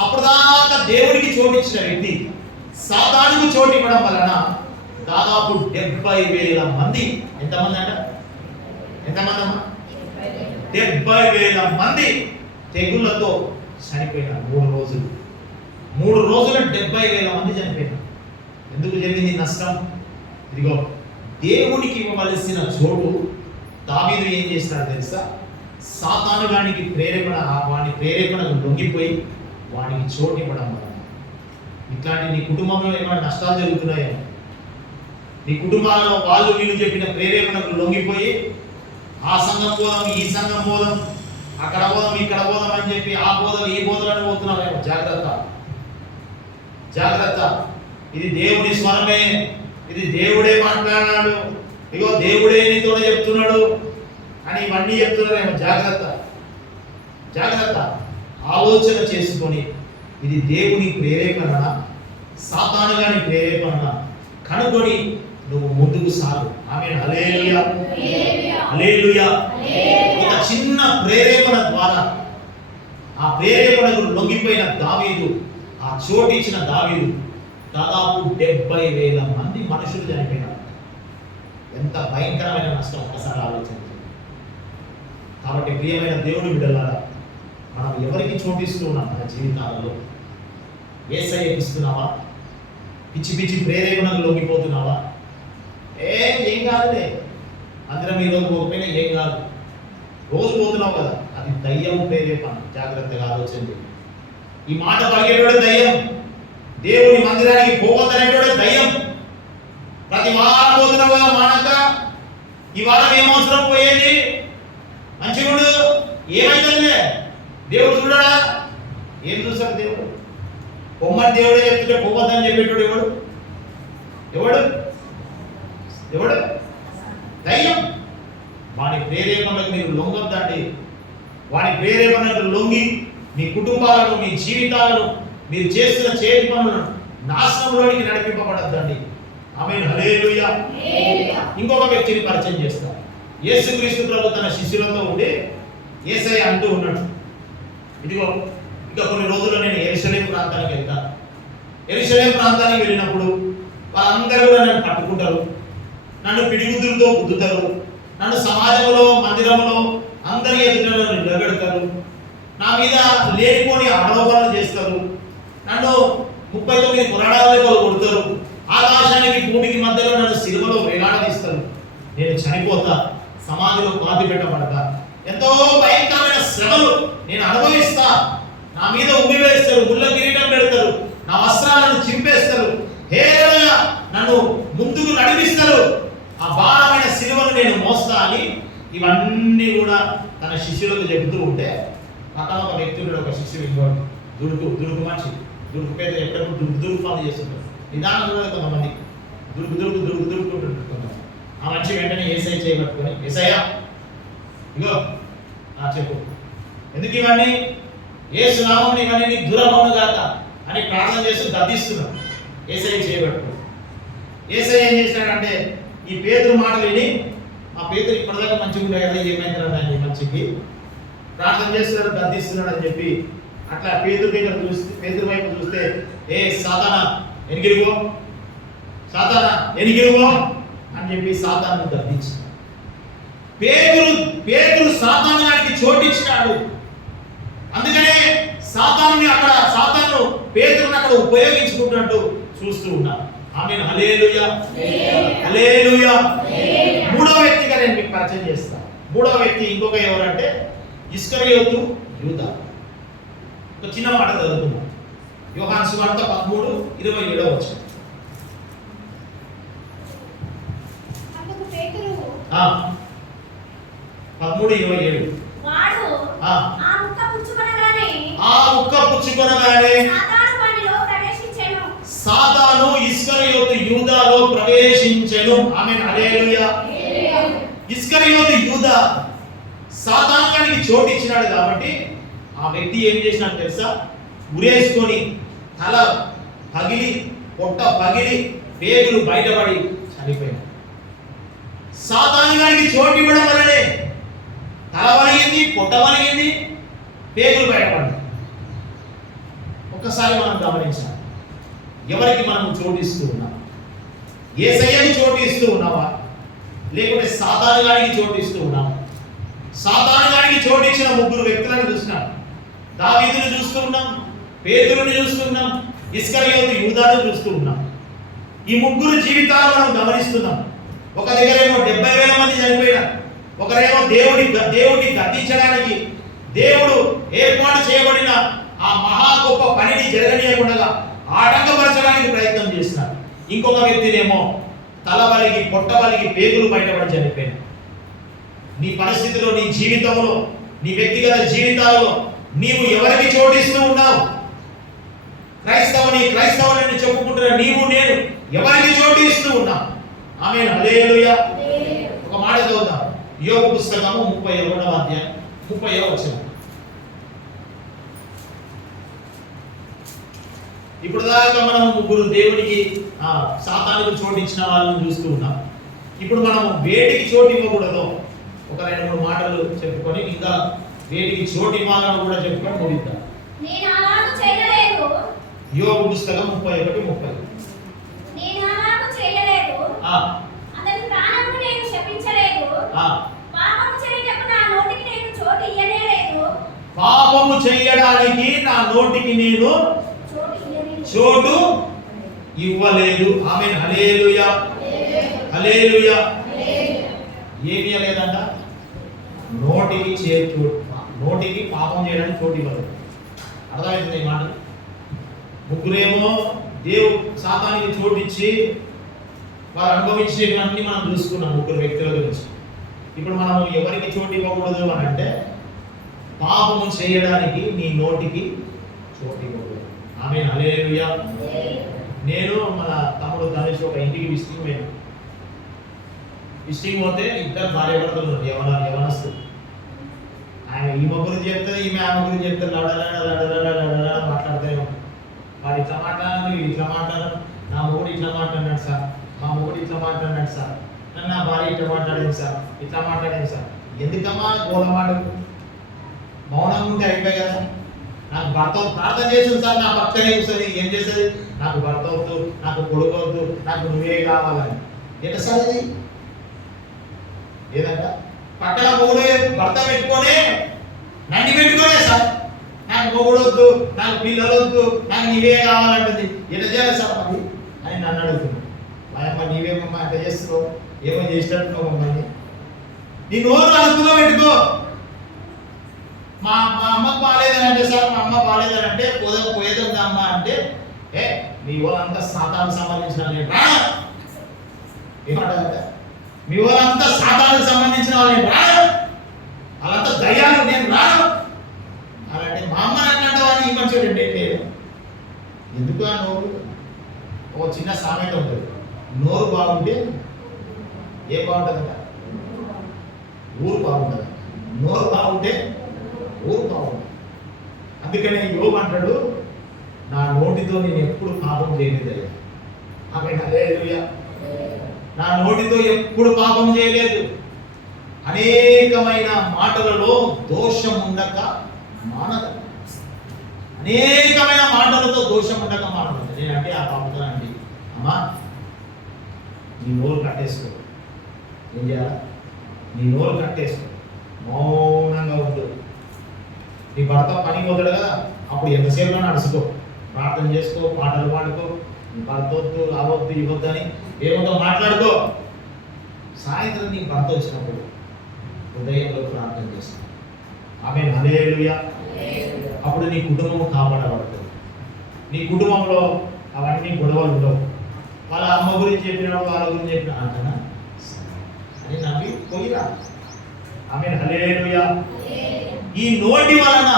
అప్పటిదాకా దేవుడికి చోటిచ్చిన వ్యక్తి సాతానుకు చోటు ఇవ్వడం వలన దాదాపు 70,000 మంది, ఎంతమంది అంట? ఎంతమంది అమ్మా? 70,000 మంది తెగుళ్లతో చనిపోయినారు. 3 రోజులు 70,000 మంది చనిపోయినారు. ఎందుకు జరిగింది నష్టం? ఇదిగో దేవుడికి ఇవ్వవలసిన చోటు దావీదు ఏం చేస్తాడు తెలుసా? సాతాను వానికి వాని ప్రేరేపణకు లొంగిపోయి వానికి చోటు ఇవ్వడం వల్ల. ఇట్లాంటి నీ కుటుంబంలో ఏమైనా నష్టాలు జరుగుతున్నాయో, నీ కుటుంబాలలో వాళ్ళు వీళ్ళు చెప్పిన ప్రేరేపణకు లొంగిపోయి ఆ సంఘం పోదాం, ఈ సంఘం పోదాం, అక్కడ పోదాం, ఇక్కడ పోదాం అని చెప్పి ఆ బోధలు ఈ బోధలను పోతున్నారేమో. జాగ్రత్త, జాగ్రత్త. ఇది దేవుడి స్వరమే, ఇది దేవుడే మాట్లాడాడు, ఇగో దేవుడే నీతో చెప్తున్నాడు అని ఇవన్నీ చెప్తున్నారేమో. జాగ్రత్త, జాగ్రత్త. ఆలోచన చేసుకొని ఇది దేవుని ప్రేరేపణ, సాతాను గాని ప్రేరేపణ కనుగొని నువ్వు ముందుకు సాగు. ఆమేన్. హల్లెలూయా, హల్లెలూయా. ఒక చిన్న ప్రేరేపణ ద్వారా ఆ ప్రేరేపణకు లొంగిపోయిన దావీదు, ఆ చోటు ఇచ్చిన దావీదు దాదాపు 70,000 మంది మనుషులు చనిపోయినారు. ఎంత భయంకరమైన నష్టం ఒకసారి ఆలోచించారు. కాబట్టి ప్రియమైన దేవుని బిడ్డలారా, మనం ఎవరికి చోటిస్తూ ఉన్నాం మన జీవితాలలో? యేసయ్యకి ఇస్తున్నావా? పిచ్చి పిచ్చి ప్రేరేపణకు లొంగిపోతున్నావా? ఏం కాదులే, అందరం ఈరోజు పోకపోయినా ఏం కాదు, రోజు పోతున్నావు కదా, అది దయ్యం ప్రేరేపణ. జాగ్రత్తగా ఆలోచించి, ఈ మాట పలికేటోడే దయ్యం, దేవుని మందిరానికి పోవద్దనేటోడే దయ్యం. ప్రతి వారం పోతున్నావు కదా మానక, ఈ వారం ఏం అవసరం పోయేది? మంచిగా ఏమైతుందిలే, దేవుడు చూడడా? ఏం చూసాడు దేవుడు? పొమ్మని దేవుడే చెప్తుంటే పోవద్దని చెప్పేటోడు ఎవడు? ఎవడు ఎవడు? దయ్యం. వాని ప్రేరేపణలకు మీరు లొంగొద్దండి. వాని ప్రేరేపణలకు లొంగి మీ కుటుంబాలను, మీ జీవితాలను, మీరు చేస్తున్న చేతి పనులను నాశనంలోనికి నడిపింపబడద్దండి. ఆమేన్, హల్లెలూయా. ఇంకొక వ్యక్తిని పరిచయం చేస్తాం. యేసుక్రీస్తు ప్రభు తన శిష్యులతో ఉండి యేసయ్య అంటూ ఉన్నాడు, ఇదిగో ఇంకా కొన్ని రోజుల్లో నేను యెరూషలేము ప్రాంతానికి వెళ్తాను. యెరూషలేము ప్రాంతానికి వెళ్ళినప్పుడు వాళ్ళందరూ కూడా నన్ను పట్టుకుంటారు, నన్ను పిడిగుద్దులతో గుద్దుతారు, నన్ను సమాజంలో, మందిరంలో అందరి ఎదుట నన్ను నిలబెడతారు, నా మీద లేనిపోని ఆరోపణలు చేస్తారు, నన్ను 39 పురాణాలలో కొడతారు, ఆకాశానికి భూమికి మధ్యలో నన్ను సిలువలో వేలాడదీస్తారు, నేను చనిపోతా, సమాధిలో పాతి పెట్టబడతా, ఎంతో భయంకరమైన శ్రమలు నేను అనుభవిస్తా, నా మీద ఉమ్మి వేస్తారు, ముళ్ళ కిరీటం పెడతారు, నా వస్త్రాలను చింపేస్తారు, హేళనగా నన్ను ముందుకు నడిపిస్తారు, ఆ భారమైన సిలువను నేను మోస్తా అని ఇవన్నీ కూడా తన శిష్యులకు చెబుతూ ఉంటే పక్కన ఒక వ్యక్తి ఉన్నాడు, ఒక శిష్యుడు, దుడుకు మనిషి, దుడుకు పేద ఎక్కడెప్పుడు దుడుకు పనులు చేస్తుంటారు, నిదానం కూడా కొంతమంది దుడుకుంటుంటారు. ఆ మనిషి వెంటనే యేసయ్య చేయబట్టుకొని, యేసయ్య ఇగో చెప్పు, ఎందుకు ఇవన్నీ? యేసు నామమున ఇవన్నీ నీకు దూరమవును గాక అని ప్రార్థన చేస్తూ గద్దిస్తున్నాడు. యేసయ్య చేయబట్టు. యేసయ్య ఏం చేశాడంటే ఈ పేతురు మాటలు విని, ఆ పేతురు ఇప్పటిదాకా మంచిగా ఉండే కదా, ఏమైందని ఆయన మంచికి ప్రార్థన చేస్తున్నాడు, గద్దిస్తున్నాడు అని చెప్పి అట్లా పేతురు దగ్గర చూస్తే, పేతురు వైపు చూస్తే, ఏ సాతానా ఎనిగిరిగో, సాతానా ఎనిగిరిగో అని చెప్పి సాతాను గద్దించాడు. పేతురు సాతాను గారికి చోటిచ్చినాడు. అందుకనే సాతాను పేతురుని అక్కడ ఉపయోగించుకుంటున్నట్టు చూస్తూ ఉన్నాను. ఆమేన్, హల్లెలూయా, హల్లెలూయా. మూడో వ్యక్తిగా నేను మీకు పరిచయం చేస్తాను. మూడో వ్యక్తి ఇంకొక ఎవరంటే ఇస్కరియోతు యూదా. ఒక చిన్న మాట చదువుతున్నాం, యోహాను సువార్త 13:27. అందుకు పేతురు 13:27 వాడు ఆ ముక్క పుచ్చుకొనగానే సాతాను ఇస్కరియోతు యూదాలో ప్రవేశించెను. ఆమేన్, హల్లెలూయా. ఇస్కరియోతు యూదా సాతానునికి చోటు ఇచ్చినాడు కాబట్టి ఆ వ్యక్తి ఏం చేసినాడు తెలుసా? ఉరేసుకొని తల పగిలి, పొట్ట పగిలి, పేగులు బయటపడి చనిపోయాడు. సాతానునికి చోటు ఇవ్వడం వల్లనే తల వలిగింది, పొట్ట వలిగింది, పేగులు బయటపడింది. ఒక్కసారి మనం గమనించాలి, ఎవరికి మనం చోటిస్తూ ఉన్నాం? యేసయ్యకు చోటిస్తూ ఉన్నావా, లేకుంటే సాతానుగానికి చోటిస్తూ ఉన్నావా? సాతానుగానికి చోటిచ్చిన ముగ్గురు వ్యక్తులను చూస్తున్నాం. దావీదును చూస్తూ ఉన్నాం, పేతురుని చూస్తూ ఉన్నాం, ఇస్కరియోతు యూదాను చూస్తూ ఉన్నాం. ఈ ముగ్గురు జీవితాలు మనం గమనిస్తున్నాం. ఒక దగ్గరేమో 70,000 మంది చనిపోయినారు, ఒకరేమో దేవుడిని గద్దించడానికి దేవుడు ఏర్పాటు చేయబడిన ఆ మహా గొప్ప పనిని జరగనీయకుండా ఆటంకపరచడానికి ప్రయత్నం చేస్తున్నారు. ఇంకొక వ్యక్తినేమో తల వలిగి, పొట్ట వలిగి, పేగులు బయటపడి చనిపోయాడు. నీ పరిస్థితిలో, నీ జీవితంలో, నీ వ్యక్తిగత జీవితాలలో నీవు ఎవరికి చోటిస్తూ ఉన్నావు? క్రైస్తవుని చెప్పుకుంటున్న నీవు, నేను ఎవరికి చోటు ఇస్తూ ఉన్నావు? ఆమేన్, హల్లెలూయా. ఒక మాట చదువుతాం, యోబు పుస్తకము 31వ అధ్యాయం 30వ వచనం. ఇప్పుడు దాకా మనం ముగ్గురు దేవుడికి సాతానుకు చోటు ఇచ్చిన వాళ్ళని చూస్తూ ఉన్నాం. ఇప్పుడు మనం వేటికి చోటు ఇవ్వకూడదు ఒక 2-3 మాటలు చెప్పుకొని ఇంకా వేటికి చోటు ఇవ్వాలని కూడా చెప్పుకొని ముగిద్దాం. యోబు పుస్తకం 31:30. నేను అలాగూ చేయలేదు, అతని ప్రాణమును నేను శపించలేదు, పాపము చేయుటకు నా నోటికి నేను చోటు ఇయ్యలేదు. పాపము చేయడానికి నా నోటికి నేను చోటు ఇయ్యలేదు. చోటు ఇవ్వలేదు. ఆమేన్. హల్లెలూయా, హల్లెలూయా. ఏమి ఇవ్వలేదంట? నోటికి పాపం చేయడానికి చోటు ఇవ్వలేదు. అర్థమవుతుంది ఈ మాట? ముగ్గురేమో దేవుడు సాతానికి చోటు ఇచ్చి వారు అనుభవించేవన్నీ మనం చూసుకున్నాం ముగ్గురు వ్యక్తుల గురించి. ఇప్పుడు మనం ఎవరికి చోటు ఇవ్వకూడదు అని అంటే, పాపము చేయడానికి నీ నోటికి చోటు ఇవ్వకూడదు. ఆమేన్. హల్లెలూయా. నేను మన తమ్ముడు ధనుష్ ఒక ఇంటికి విజిటింగ్ పోయాను. విజిటింగ్ పోతే ఇద్దరు భార్య భర్తలు ఉన్నారు, యవనస్తులు. ఆయన ఈమె గురించి చెప్తే ఈమె ఆమె గురించి చెప్తే లడలడ మాట్లాడతాయి. వారు ఇట్లా మాట్లాడారు, వీళ్ళు ఇట్లా మాట్లాడారు. నా మొగుడు ఇట్లా మాట్లాడినాడు సార్, మా మొగుడు ఇట్లా మాట్లాడినాడు సార్, నన్ను నా భార్య ఇట్లా మాట్లాడింది సార్, ఇట్లా మాట్లాడింది సార్. ఎందుకమ్మా గోల మాటలు? మౌనంగా ఉంటే అయిపోయి కదా. నాకు భర్త ప్రార్థన చేస్తుంది సార్, నా పక్కనే కూర్చొని ఏం చేస్తుంది? నాకు భర్త వద్దు, నాకు కొడుకు వద్దు, నాకు నువ్వే కావాలని. ఎంత సార్ ఇది? ఏదంట? పక్కన మొగుడు భర్త పెట్టుకొని నన్ను పెట్టుకోలే సార్, నాకు మొగుడు వద్దు, నాకు పిల్లలు వద్దు, నాకు నీవే కావాలంటుంది. ఎంత చేయాలి సార్ మరి అని నన్ను అడుగుతున్నాడు. అమ్మ నీవేమమ్మా ఎంత చేస్తున్నావు, ఏమో చేసినట్టున్నావు మమ్మల్ని. నీ నోరు అదుపులో పెట్టుకో. మా అమ్మకు బాగాలేదని అంటే సార్, మా అమ్మ బాగాలేదని అంటే పోయేదా అమ్మ అంటే, మీ వాళ్ళంతా సాతానికి సంబంధించిన రా. ఏమంటారంటే మీ వాళ్ళంతా సాతానికి సంబంధించిన వాళ్ళని రా, వాళ్ళంతా దయ్యాలు, నేను రాను అలాంటి. మా అమ్మ అన్నట్టు అని ఈ మనిషి రెండే. ఎందుకు ఆ నోరు? ఒక చిన్న సామెత ఉంటుంది, నోరు బాగుంటే ఏం బాగుంటుందట? ఊరు బాగుంటుంది. నోరు బాగుంటే ఊరు బాగుంటుంది. అందుకనే యోబు అంటాడు, నా నోటితో నేను ఎప్పుడు పాపం చేయలేదు. ఆమె హల్లెలూయా. నా నోటితో ఎప్పుడు పాపం చేయలేదు. అనేకమైన మాటలలో దోషం ఉండక మానదు. అనేకమైన మాటలతో దోషం ఉండక మానదు. నేనంటే ఆ పాపతానండి, అమ్మా నీ నోరు కట్టేసుకో. ఏం చేయాలా? నీ నోరు కట్టేసుకో, మౌనంగా ఉండు. నీ భర్త పనికి పోతాడు కదా, అప్పుడు ఎంతసేపులో నడుచుకో, ప్రార్థన చేసుకో, పాటలు పాడుకో. నీ భర్త వద్దు, అవద్దు, ఇవ్వద్దు అని ఏమో మాట్లాడుకో. సాయంత్రం నీ భర్త వచ్చినప్పుడు హృదయంలో ప్రార్థన చేస్తాను. ఆమె హల్లెలూయా. అప్పుడు నీ కుటుంబం కాపాడబడుతుంది. నీ కుటుంబంలో అవన్నీ గొడవలు ఉండవు. వాళ్ళ అమ్మ గురించి చెప్పినాడు, వాళ్ళ గురించి చెప్పిన అంటనా అని నమ్మి పోయిరా. ఆమె హల్లెలూయా. ఈ నోటి వలన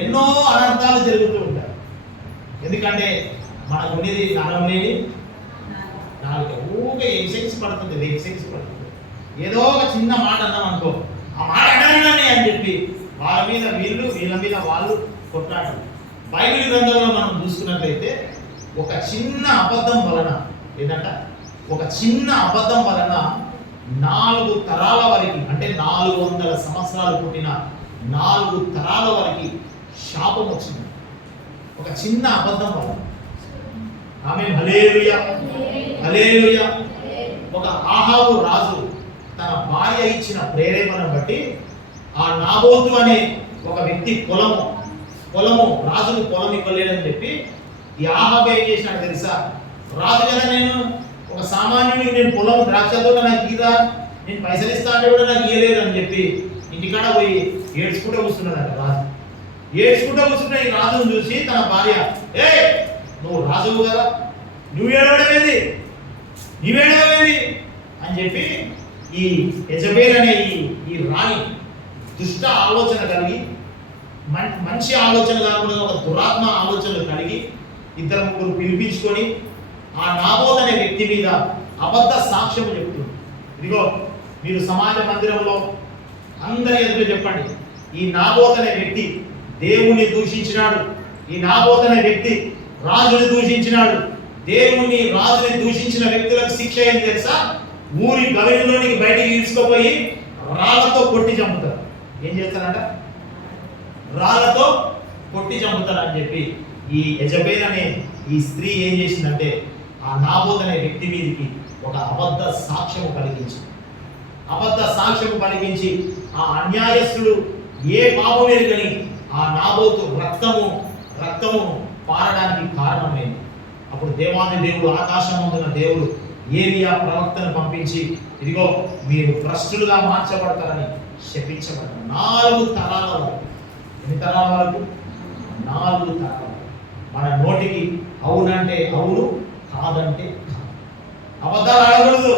ఎన్నో అనర్థాలు జరుగుతూ ఉంటాయి. ఎందుకంటే మనకు ఉండేది నరం లేని నాలుక. ఊరికే ఎక్సెక్స్ పడుతుంది. ఏదో ఒక చిన్న మాట అన్నాం అనుకో, ఆ మాట అడగండి అని చెప్పి వాళ్ళ మీద వీళ్ళు, వీళ్ళ మీద వాళ్ళు కొట్లాడరు. బైబిల్ గ్రంథంలో మనం చూసుకున్నట్లయితే ఒక చిన్న అబద్ధం వలన, ఏంటంట, ఒక చిన్న అబద్ధం వలన 4 తరాల వరకు, అంటే 400 సంవత్సరాలు పుట్టిన 4 తరాల వరకు శాపం వచ్చింది ఒక చిన్న అబద్ధం వలన. ఆమేన్. హల్లెలూయా, హల్లెలూయా. ఒక ఆహాబు రాజు తన భార్య ఇచ్చిన ప్రేరేపణ బట్టి ఆ నాబోతు అనే ఒక వ్యక్తి పొలము రాజుకు పొలం ఇవ్వలేదని చెప్పి ఈ ఆహాబు ఏం చేసినాడు తెలుసా? రాజు కదా, నేను ఒక సామాన్యుడికి నేను పొలం ద్రాక్షతో నాకు ఇదా, నేను పైసలు ఇస్తా అంటే కూడా నాకు ఇయ్యలేదు అని చెప్పి ఇంటికాడ పోయి ఏడ్చుకుంటూ కూర్చున్నాడు రాజు. ఏడ్చుకుంటూ కూర్చున్న ఈ రాజును చూసి తన భార్య, నువ్వు రాజువు కదా, నువ్వేడవేది నీవేడవేది అని చెప్పి ఈ యెజబెల్ అనే ఈ రాణి దుష్ట ఆలోచన కలిగి, మంచి ఆలోచన కాకుండా ఒక దురాత్మ ఆలోచనలు కలిగి 2-3 పిలిపించుకొని ఆ నాబోతు అనే వ్యక్తి మీద అబద్ధ సాక్ష్యం చెప్తుంది. ఇదిగో మీరు సమాజ మందిరంలో అందరి ఎదురు చెప్పండి, ఈ నాబోతు అనే వ్యక్తి దేవుణ్ణి దూషించినాడు, ఈ నాబోతు అనే వ్యక్తి రాజుని దూషించినాడు. దేవుణ్ణి రాజుని దూషించిన వ్యక్తులకు శిక్ష ఏం తెలుసా? ఊరి గవిలోనికి బయటికి తీసుకుపోయి రాళ్లతో కొట్టి చంపుతారు. ఏం చేస్తారంట? రాళ్లతో కొట్టి చంపుతారు అని చెప్పి ఈ యెజబెల్ అనే ఈ స్త్రీ ఏం చేసిందంటే ఆ నాబోతు అనే వ్యక్తి మీదకి ఒక అబద్ధ సాక్ష్యము కలిగించి ఆ అన్యాయస్తుడు ఏ పాపం ఎరుగని ఆ నాబోతు రక్తము పారడానికి కారణమైంది. అప్పుడు దేవాది దేవుడు, ఆకాశమందున దేవుడు ఏలియా ప్రవక్తను పంపించి, ఇదిగో మీరు భ్రష్టులుగా మార్చబడతారని శపించబడ్డారు. 4 తరాల వరకు. ఎన్ని తరాల వరకు? 4 తరాల వరకు. మన నోటికి అవునంటే అవును, కాదంటే కాదు. అబద్ధాలు ఆడకూడదు.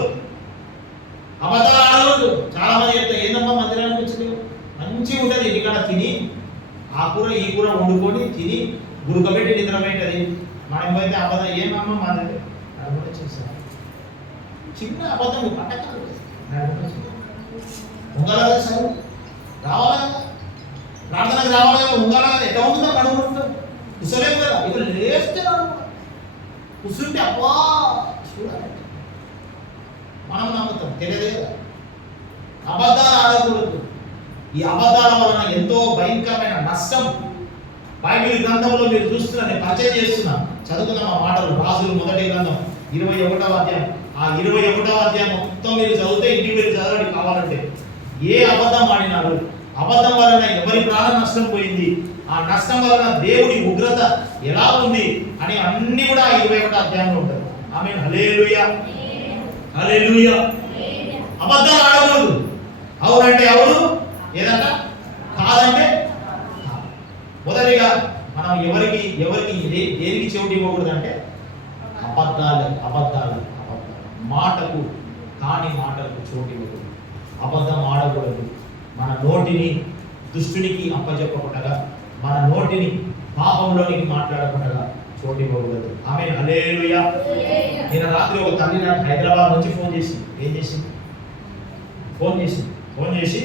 చాలా మంది చెప్తారు, ఏందమ్మా మందిరానికి వచ్చింది మంచిగా ఉంటుంది, ఇంటికాడ తిని ఆ కూర ఈ కూర వండుకొని తిని గురుకబెట్టి నిద్ర పెట్టది. మనం పోయితే అబద్ధం ఏమమ్మా మాది కూడా చేశారు. చిన్న అబద్ధం పట్టకాలు ఉండాలి కదా సార్, రావాలి కదా, ప్రార్థనకు రావాలి కదా, ఉండాలి కదా. ఎట్లా ఉంటుందో నడుముంటాం, కుసలేము కదా. ఇక్కడ లేస్తే కుసుంటే అబ్బా చూడాలి, మనం నమ్ముతాం. తెలియదే కదా. అబద్ధాలు ఆడకూడదు. ఈ అబద్ధాల వలన ఎంతో భయంకరమైన నష్టం బైబిల్ గ్రంథంలో మీరు చూస్తున్నా, నేను పరిచయం చేస్తున్నా, చదువుకున్నాం ఆ మాటలు. రాజులు 1వ గ్రంథం 21వ అధ్యాయం. ఆ 21వ అధ్యాయం మొత్తం మీరు చదివితే ఇంటికి మీరు చదవండి కావాలంటే. ఏ అబద్ధం ఆడినారు, అబద్ధం వలన ఎవరి ప్రాణ నష్టం పోయింది, ఆ నష్టం వలన దేవుడి ఉగ్రత ఎలా ఉంది అని అన్ని కూడా 21వ అధ్యాయంలో ఉంటుంది. ఆమేన్, హల్లెలూయా, హల్లెలూయా. అబద్ధాలు ఆడకూడదు. అవునంటే అవును, ఏదంట కాదంటే కాదు. మొదటిగా మనం ఎవరికి దేనికి చెవిటి ఇవ్వకూడదు అంటే అబద్ధాలు మాటకు కాని మాటలకు చోటు ఇవ్వకూడదు. అబద్ధం ఆడకూడదు. మన నోటిని దుష్టునికి అప్పచెప్పకుండా, మన నోటిని పాపంలోనికి మాట్లాడకుండా చోటు ఇవ్వకూడదు. ఆమేన్, హల్లెలూయా. నిన్న రాత్రి ఒక తల్లి నాకు హైదరాబాద్ నుంచి ఫోన్ చేసింది. ఏం చేసింది? ఫోన్ చేసి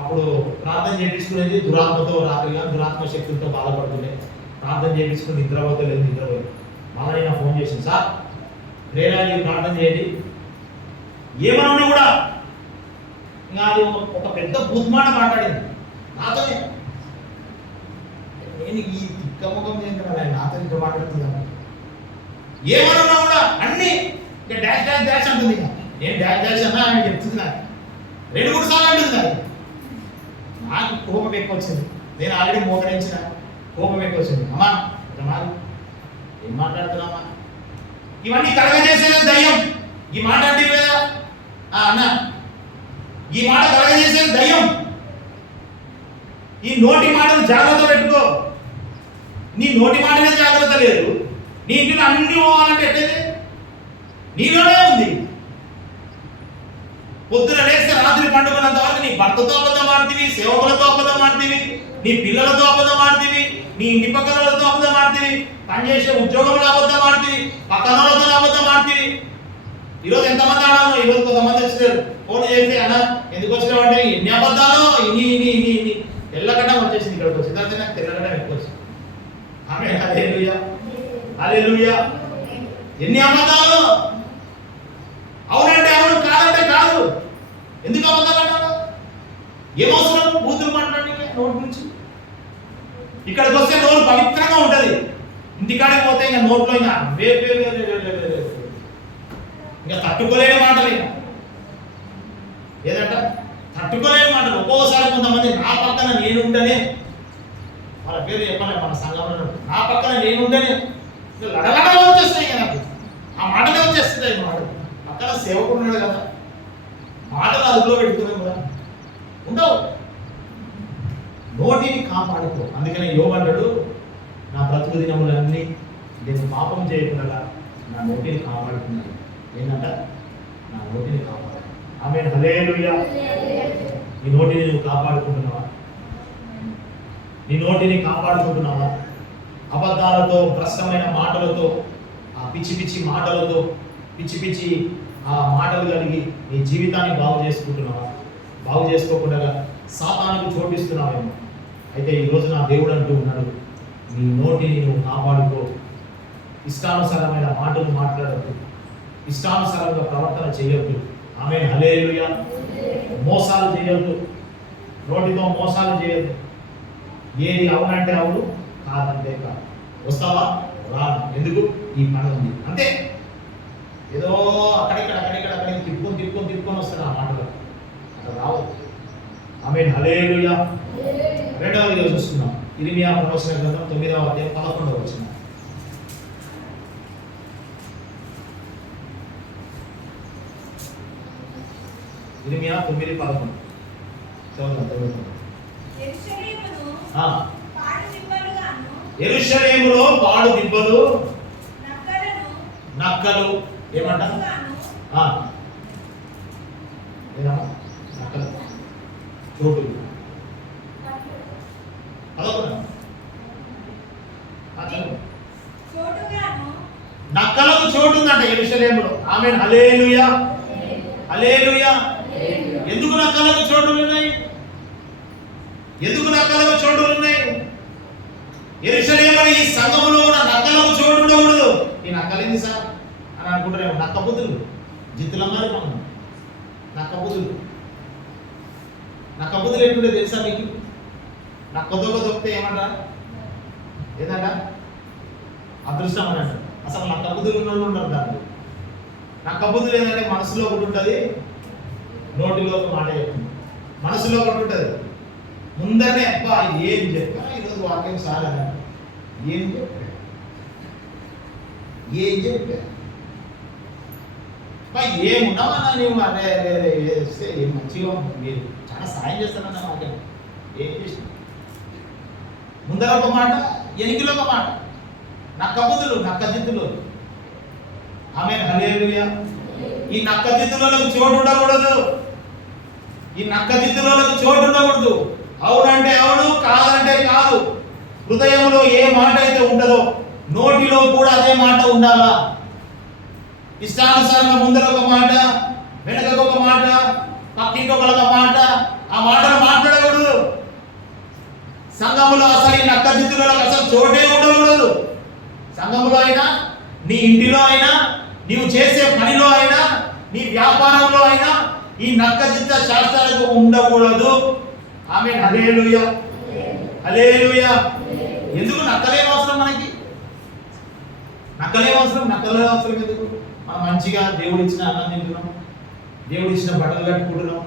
అప్పుడు ప్రార్థన చేయించుకునేది దురాత్మతో, రాత్రిగా దురాత్మ శక్తులతో బాధపడుతుండే. ప్రార్థన చేయించుకుని నిద్రపోయి మళ్ళీ నా ఫోన్ చేసింది, సార్ ప్రేరాజీ ప్రార్థన చేయండి. ఏమన్నా కూడా ఇంకా అది ఒక పెద్ద బుద్ధిమాట మాట్లాడింది నాతోనే. నేను ఈ తిక్కముఖం చేయండి నాతో ఇంకా మాట్లాడుతున్నాను. ఏమన్నా కూడా అన్ని ఇంకా డాష్ అంటుంది. నేను డాష్ అన్నా అని చెప్తుంది. నాకు 2-3 సార్లు అంటుంది. నాకు కోపం ఎక్కువ వచ్చింది. నేను ఆల్రెడీ మోకరించిన, కోపం ఎక్కువ వచ్చింది. అమ్మా ఏం మాట్లాడుతున్నామా, ఇవన్నీ కలగజేసే దయ్యం. ఈ మాట అంటే కదా అన్న, ఈ మాట కలగజేసే దయ్యం. ఈ నోటి మాటను జాగ్రత్త పెట్టుకో. నీ నోటి మాటనే జాగ్రత్త లేదు, నీ ఇంటిలో అన్ని పోవాలంటే ఎట్లయితే నీలోనే ఉంది. పొద్దున లేస్తే రాత్రి పండుకున్నంత వరకు నీ భర్తతో అబద్ధం ఆడుతీవి, సేవకులతో అబద్ధం ఆడుతీవి, నీ పిల్లలతో అబద్ధం ఆడుతీవి, నీ ఇంటి పక్కనలతో అబద్ధం ఆడుతీవి, పనిచేసే ఉద్యోగంలో అబద్ధం ఆడుతీవి, పక్కనలతో అబద్ధం ఆడుతీవి. ఈరోజు ఎంతమంది ఆడాలో, ఈరోజు కొంతమంది వచ్చారు ఫోన్ చేస్తే, అన్న ఎందుకు వచ్చినావు అంటే ఎన్ని అబద్ధాలు, ఇన్ని తెల్లగడ్డం వచ్చేసింది. ఇక్కడికి వచ్చిన తర్వాత నాకు తెల్లగడ్డం ఎక్కువ వచ్చింది. ఆమె హల్లెలూయా, హల్లెలూయా. ఎన్ని అబద్ధాలు. అవునంటే అవును, కాదంటే కాదు. ఎందుకు అబద్ధాలు అంటారు? ఏమవసరం బూతులు మాట్లాడడానికి నోటి నుంచి? ఇక్కడికి వస్తే నోరు పవిత్రంగా ఉంటుంది. ఇంటికాడికి పోతే ఇంకా నోట్లో ఇంకా ఇంకా తట్టుకోలేని మాటలు. ఏదంట తట్టుకోలేని మాటలు. ఒక్కోసారి కొంతమంది నా పక్కన నేనుంటేనే, వాళ్ళ పేరు చెప్పాలి మన సంఘంలో, నా పక్కన నేనుంటేనే లడలడలు వచ్చేస్తాయి. నాకు ఆ మాటలే వచ్చేస్తాయి. మాటలు పక్కన సేవకుడు ఉన్నాడు కదా, మాటలు అదుపులో పెట్టుకున్నాం కదా, ఉండవు. నోటిని కాపాడుకో. అందుకనే యోబు అంటాడు, నా బ్రతుకు దినములన్నీ నేను పాపం చేయకుండా నా నోటిని కాపాడుకున్నాను. ఏంటంట? నా నోటిని కాపాడు. ఆమేన్, హల్లెలూయా. నీ నోటిని నువ్వు కాపాడుకుంటున్నావా? నీ నోటిని కాపాడుకుంటున్నావా? అబద్ధాలతో, భ్రష్టమైన మాటలతో, ఆ పిచ్చి మాటలతో, పిచ్చి ఆ మాటలు కలిగి నీ జీవితాన్ని బాగు చేసుకుంటున్నావా? బాగు చేసుకోకుండా సాతానుకు చోటిస్తున్నావేమో. అయితే ఈరోజు నా దేవుడు అంటూ ఉన్నాడు, నీ నోటిని నువ్వు కాపాడుకో. ఇష్టానుసారమైన మాటలు మాట్లాడద్దు, ఇష్టానుసారంగా ప్రవర్తన చేయొద్దు. ఆమేన్, హల్లెలూయా. మోసాలు చేయొద్దు, నోటితో మోసాలు చేయొద్దు. ఏది అవునంటే అవును, కాదంటే కాదు. వస్తావా? రాను. ఎందుకు? ఈ పని ఉంది అంతే. ఏదో అక్కడిక్కడ తిప్పుకొని వస్తాడు ఆ మాటలు. అట్లా రావద్దు. ఆమేన్, హల్లెలూయా. రెండవదిగా చూస్తున్నాం ఇర్మియా ప్రవచన గ్రంథం 9వ అధ్యాయం 11వ వచనం. ఇర్మియా 9:11 చదువుతాం. యెరూషలేమును ఆ, పాడు దిబ్బలుగాను, యెరూషలేములో పాడు దిబ్బలు, నక్కలను నక్కలు ఏమంట? చోటుగాను, ఆ, ఏనా? నక్కలు చోటు అదొకటి. చోటుగాను, నక్కలకు చోటు ఉందంట యెరూషలేములో. ఆమేన్, హల్లెలూయా, హల్లెలూయా. ఎందుకు నక్కలకు చోటులు ఉన్నాయి? ఎందుకు నక్కలకు చోటులు ఉన్నాయి? యెరూషలేము ఈ సంఘములో కూడా నక్కలకు చోటు ఉండకూడదు. ఈ నక్కలేంది సార్ అని అనుకుంటారేమో. నక్క బుద్ధులు జిత్తుల మారి మనం నక్క బుద్ధులు. నక్క బుద్ధులు ఎట్లుంటే తెలుసా మీకు? నక్కతో దొరికితే ఏమంటారా? ఏదంట? అదృష్టం అని అంటారు. అసలు నక్క బుద్ధులు ఉన్న వాళ్ళు ఉండరు దాంట్లో. నక్క బుద్ధులు ఏంటంటే మనసులో ఒకటి ఉంటుంది, నోటిలో ఒక మాట చెప్తుంది. మనసులో ఒకటి ఉంటుంది, ముందరనే అబ్బా ఏం చెప్పా ఈరోజు వాక్యం సార్ అని అంటారు. ఏం చెప్పా ఏమున్నావా నువ్వు? అరే అరే అరే వేస్తే ఏం మంచిగా ఉంటుంది, మీరు చాలా సాయం చేస్తారన్న వాక్యం. ఏం చేసిన ముందర ఒక మాట, ఎనికిలో ఒక మాట. నక్క బుద్ధులు, నక్క జిత్తులు. ఆమేన్, హల్లెలూయా. ఈ నక్క జిత్తులకు చోటు ఉండకూడదు. ఈ నక్క జిత్తులకు చోటు ఉండకూడదు. అవునంటే అవును, కాదంటే కాదు. హృదయంలో ఏ మాట అయితే ఉండదో నోటిలో కూడా అదే మాట ఉండాలా. ఇష్టానుసారంగా ముందర ఒక మాట, వెనకకు ఒక మాట, పక్కింటి ఒక మాట, ఆ మాటలు మాట్లాడకూడదు. సంఘములో అసలు ఈ నక్క జిత్తులకు అసలు చోటే ఉండకూడదు. సంఘములో అయినా, నీ ఇంటిలో అయినా, నీవు చేసే పనిలో అయినా, నీ వ్యాపారంలో అయినా ఈ నక్క జిత్త శాస్త్రాలకు ఉండకూడదు. ఆమేన్, హల్లెలూయా, హల్లెలూయా. ఎందుకు? నక్కలే అవసరం మనకి. నక్కలే అవసరం ఎందుకు? మనం మంచిగా దేవుడిచ్చిన అన్నం తింటున్నాం, దేవుడిచ్చిన బట్టలు కట్టుకుంటున్నాం,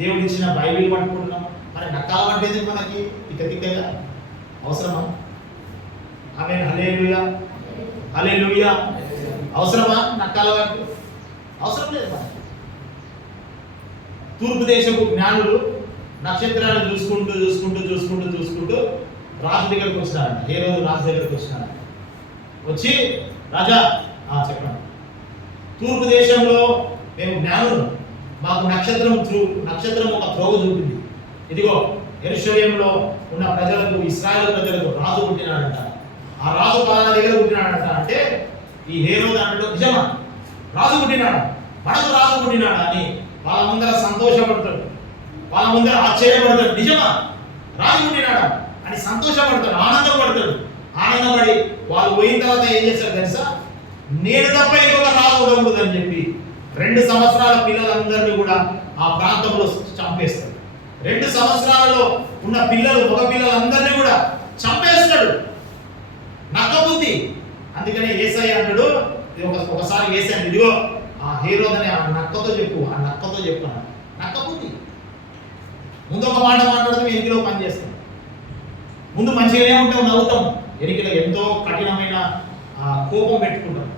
దేవుడిచ్చిన బైబిల్ పట్టుకుంటున్నాం. మరి నక్కల పట్టేది మనకి తిక్కగా అవసరమా? ఆమేన్, హల్లెలూయా, హల్లెలూయా. అవసరమా నక్కల పట్టు? అవసరం లేదు మనకి. తూర్పు దేశపు జ్ఞానులు నక్షత్రాలు చూసుకుంటూ రాజు దగ్గరకు వచ్చినారంట. ఏ రోజు రాజు దగ్గరకు వచ్చినారంట. వచ్చి రాజా చెప్పండి, తూర్పు దేశంలో మేము జ్ఞానులు, మాకు నక్షత్రం ఒక త్రోవ చూపింది. ఇదిగో యెరూషలేములో ఉన్న ప్రజలకు, ఇశ్రాయేలు ప్రజలకు రాజు పుట్టినాడంట. ఆ రాజు పలానా దగ్గర పుట్టినాడంట. అంటే ఈ హేరోదు అంటాడు, నిజమా రాజు పుట్టినాడు, మనకు రాజు పుట్టినాడు అని వాళ్ళ ముందర సంతోషపడతాడు, వాళ్ళ ముందర ఆశ్చర్యపడతాడు. నిజమా రాజు పుట్టినాడా అని సంతోషపడతాడు, ఆనందపడతాడు. ఆనందపడి వాళ్ళు పోయిన తర్వాత ఏం చేస్తారు తెలుసా? నేను తప్ప ఇంకొక రాజు ఉండకూడదు అని చెప్పి 2 సంవత్సరాల పిల్లలందరినీ కూడా ఆ ప్రాంతంలో చంపేస్తాడు. 2 సంవత్సరాలలో ఉన్న పిల్లలు, మగ పిల్లలందరినీ కూడా చంపేస్తాడు. నక్క బుద్ధి. అందుకనే యేసయ్య అంటాడు, ఒకసారి యేసయ్య ఇదిగో ఆ హేరోదని ఆ నక్కతో చెప్పు అన్నాడు. నక్క బుద్ధి. ముందు ఒక మాట మాట్లాడతాం, ఎనికిలో పని చేస్తాం. ముందు మంచిగానే ఉంటాం, నవ్వుతాం, ఎనికిలో ఎంతో కఠినమైన కోపం పెట్టుకుంటాం.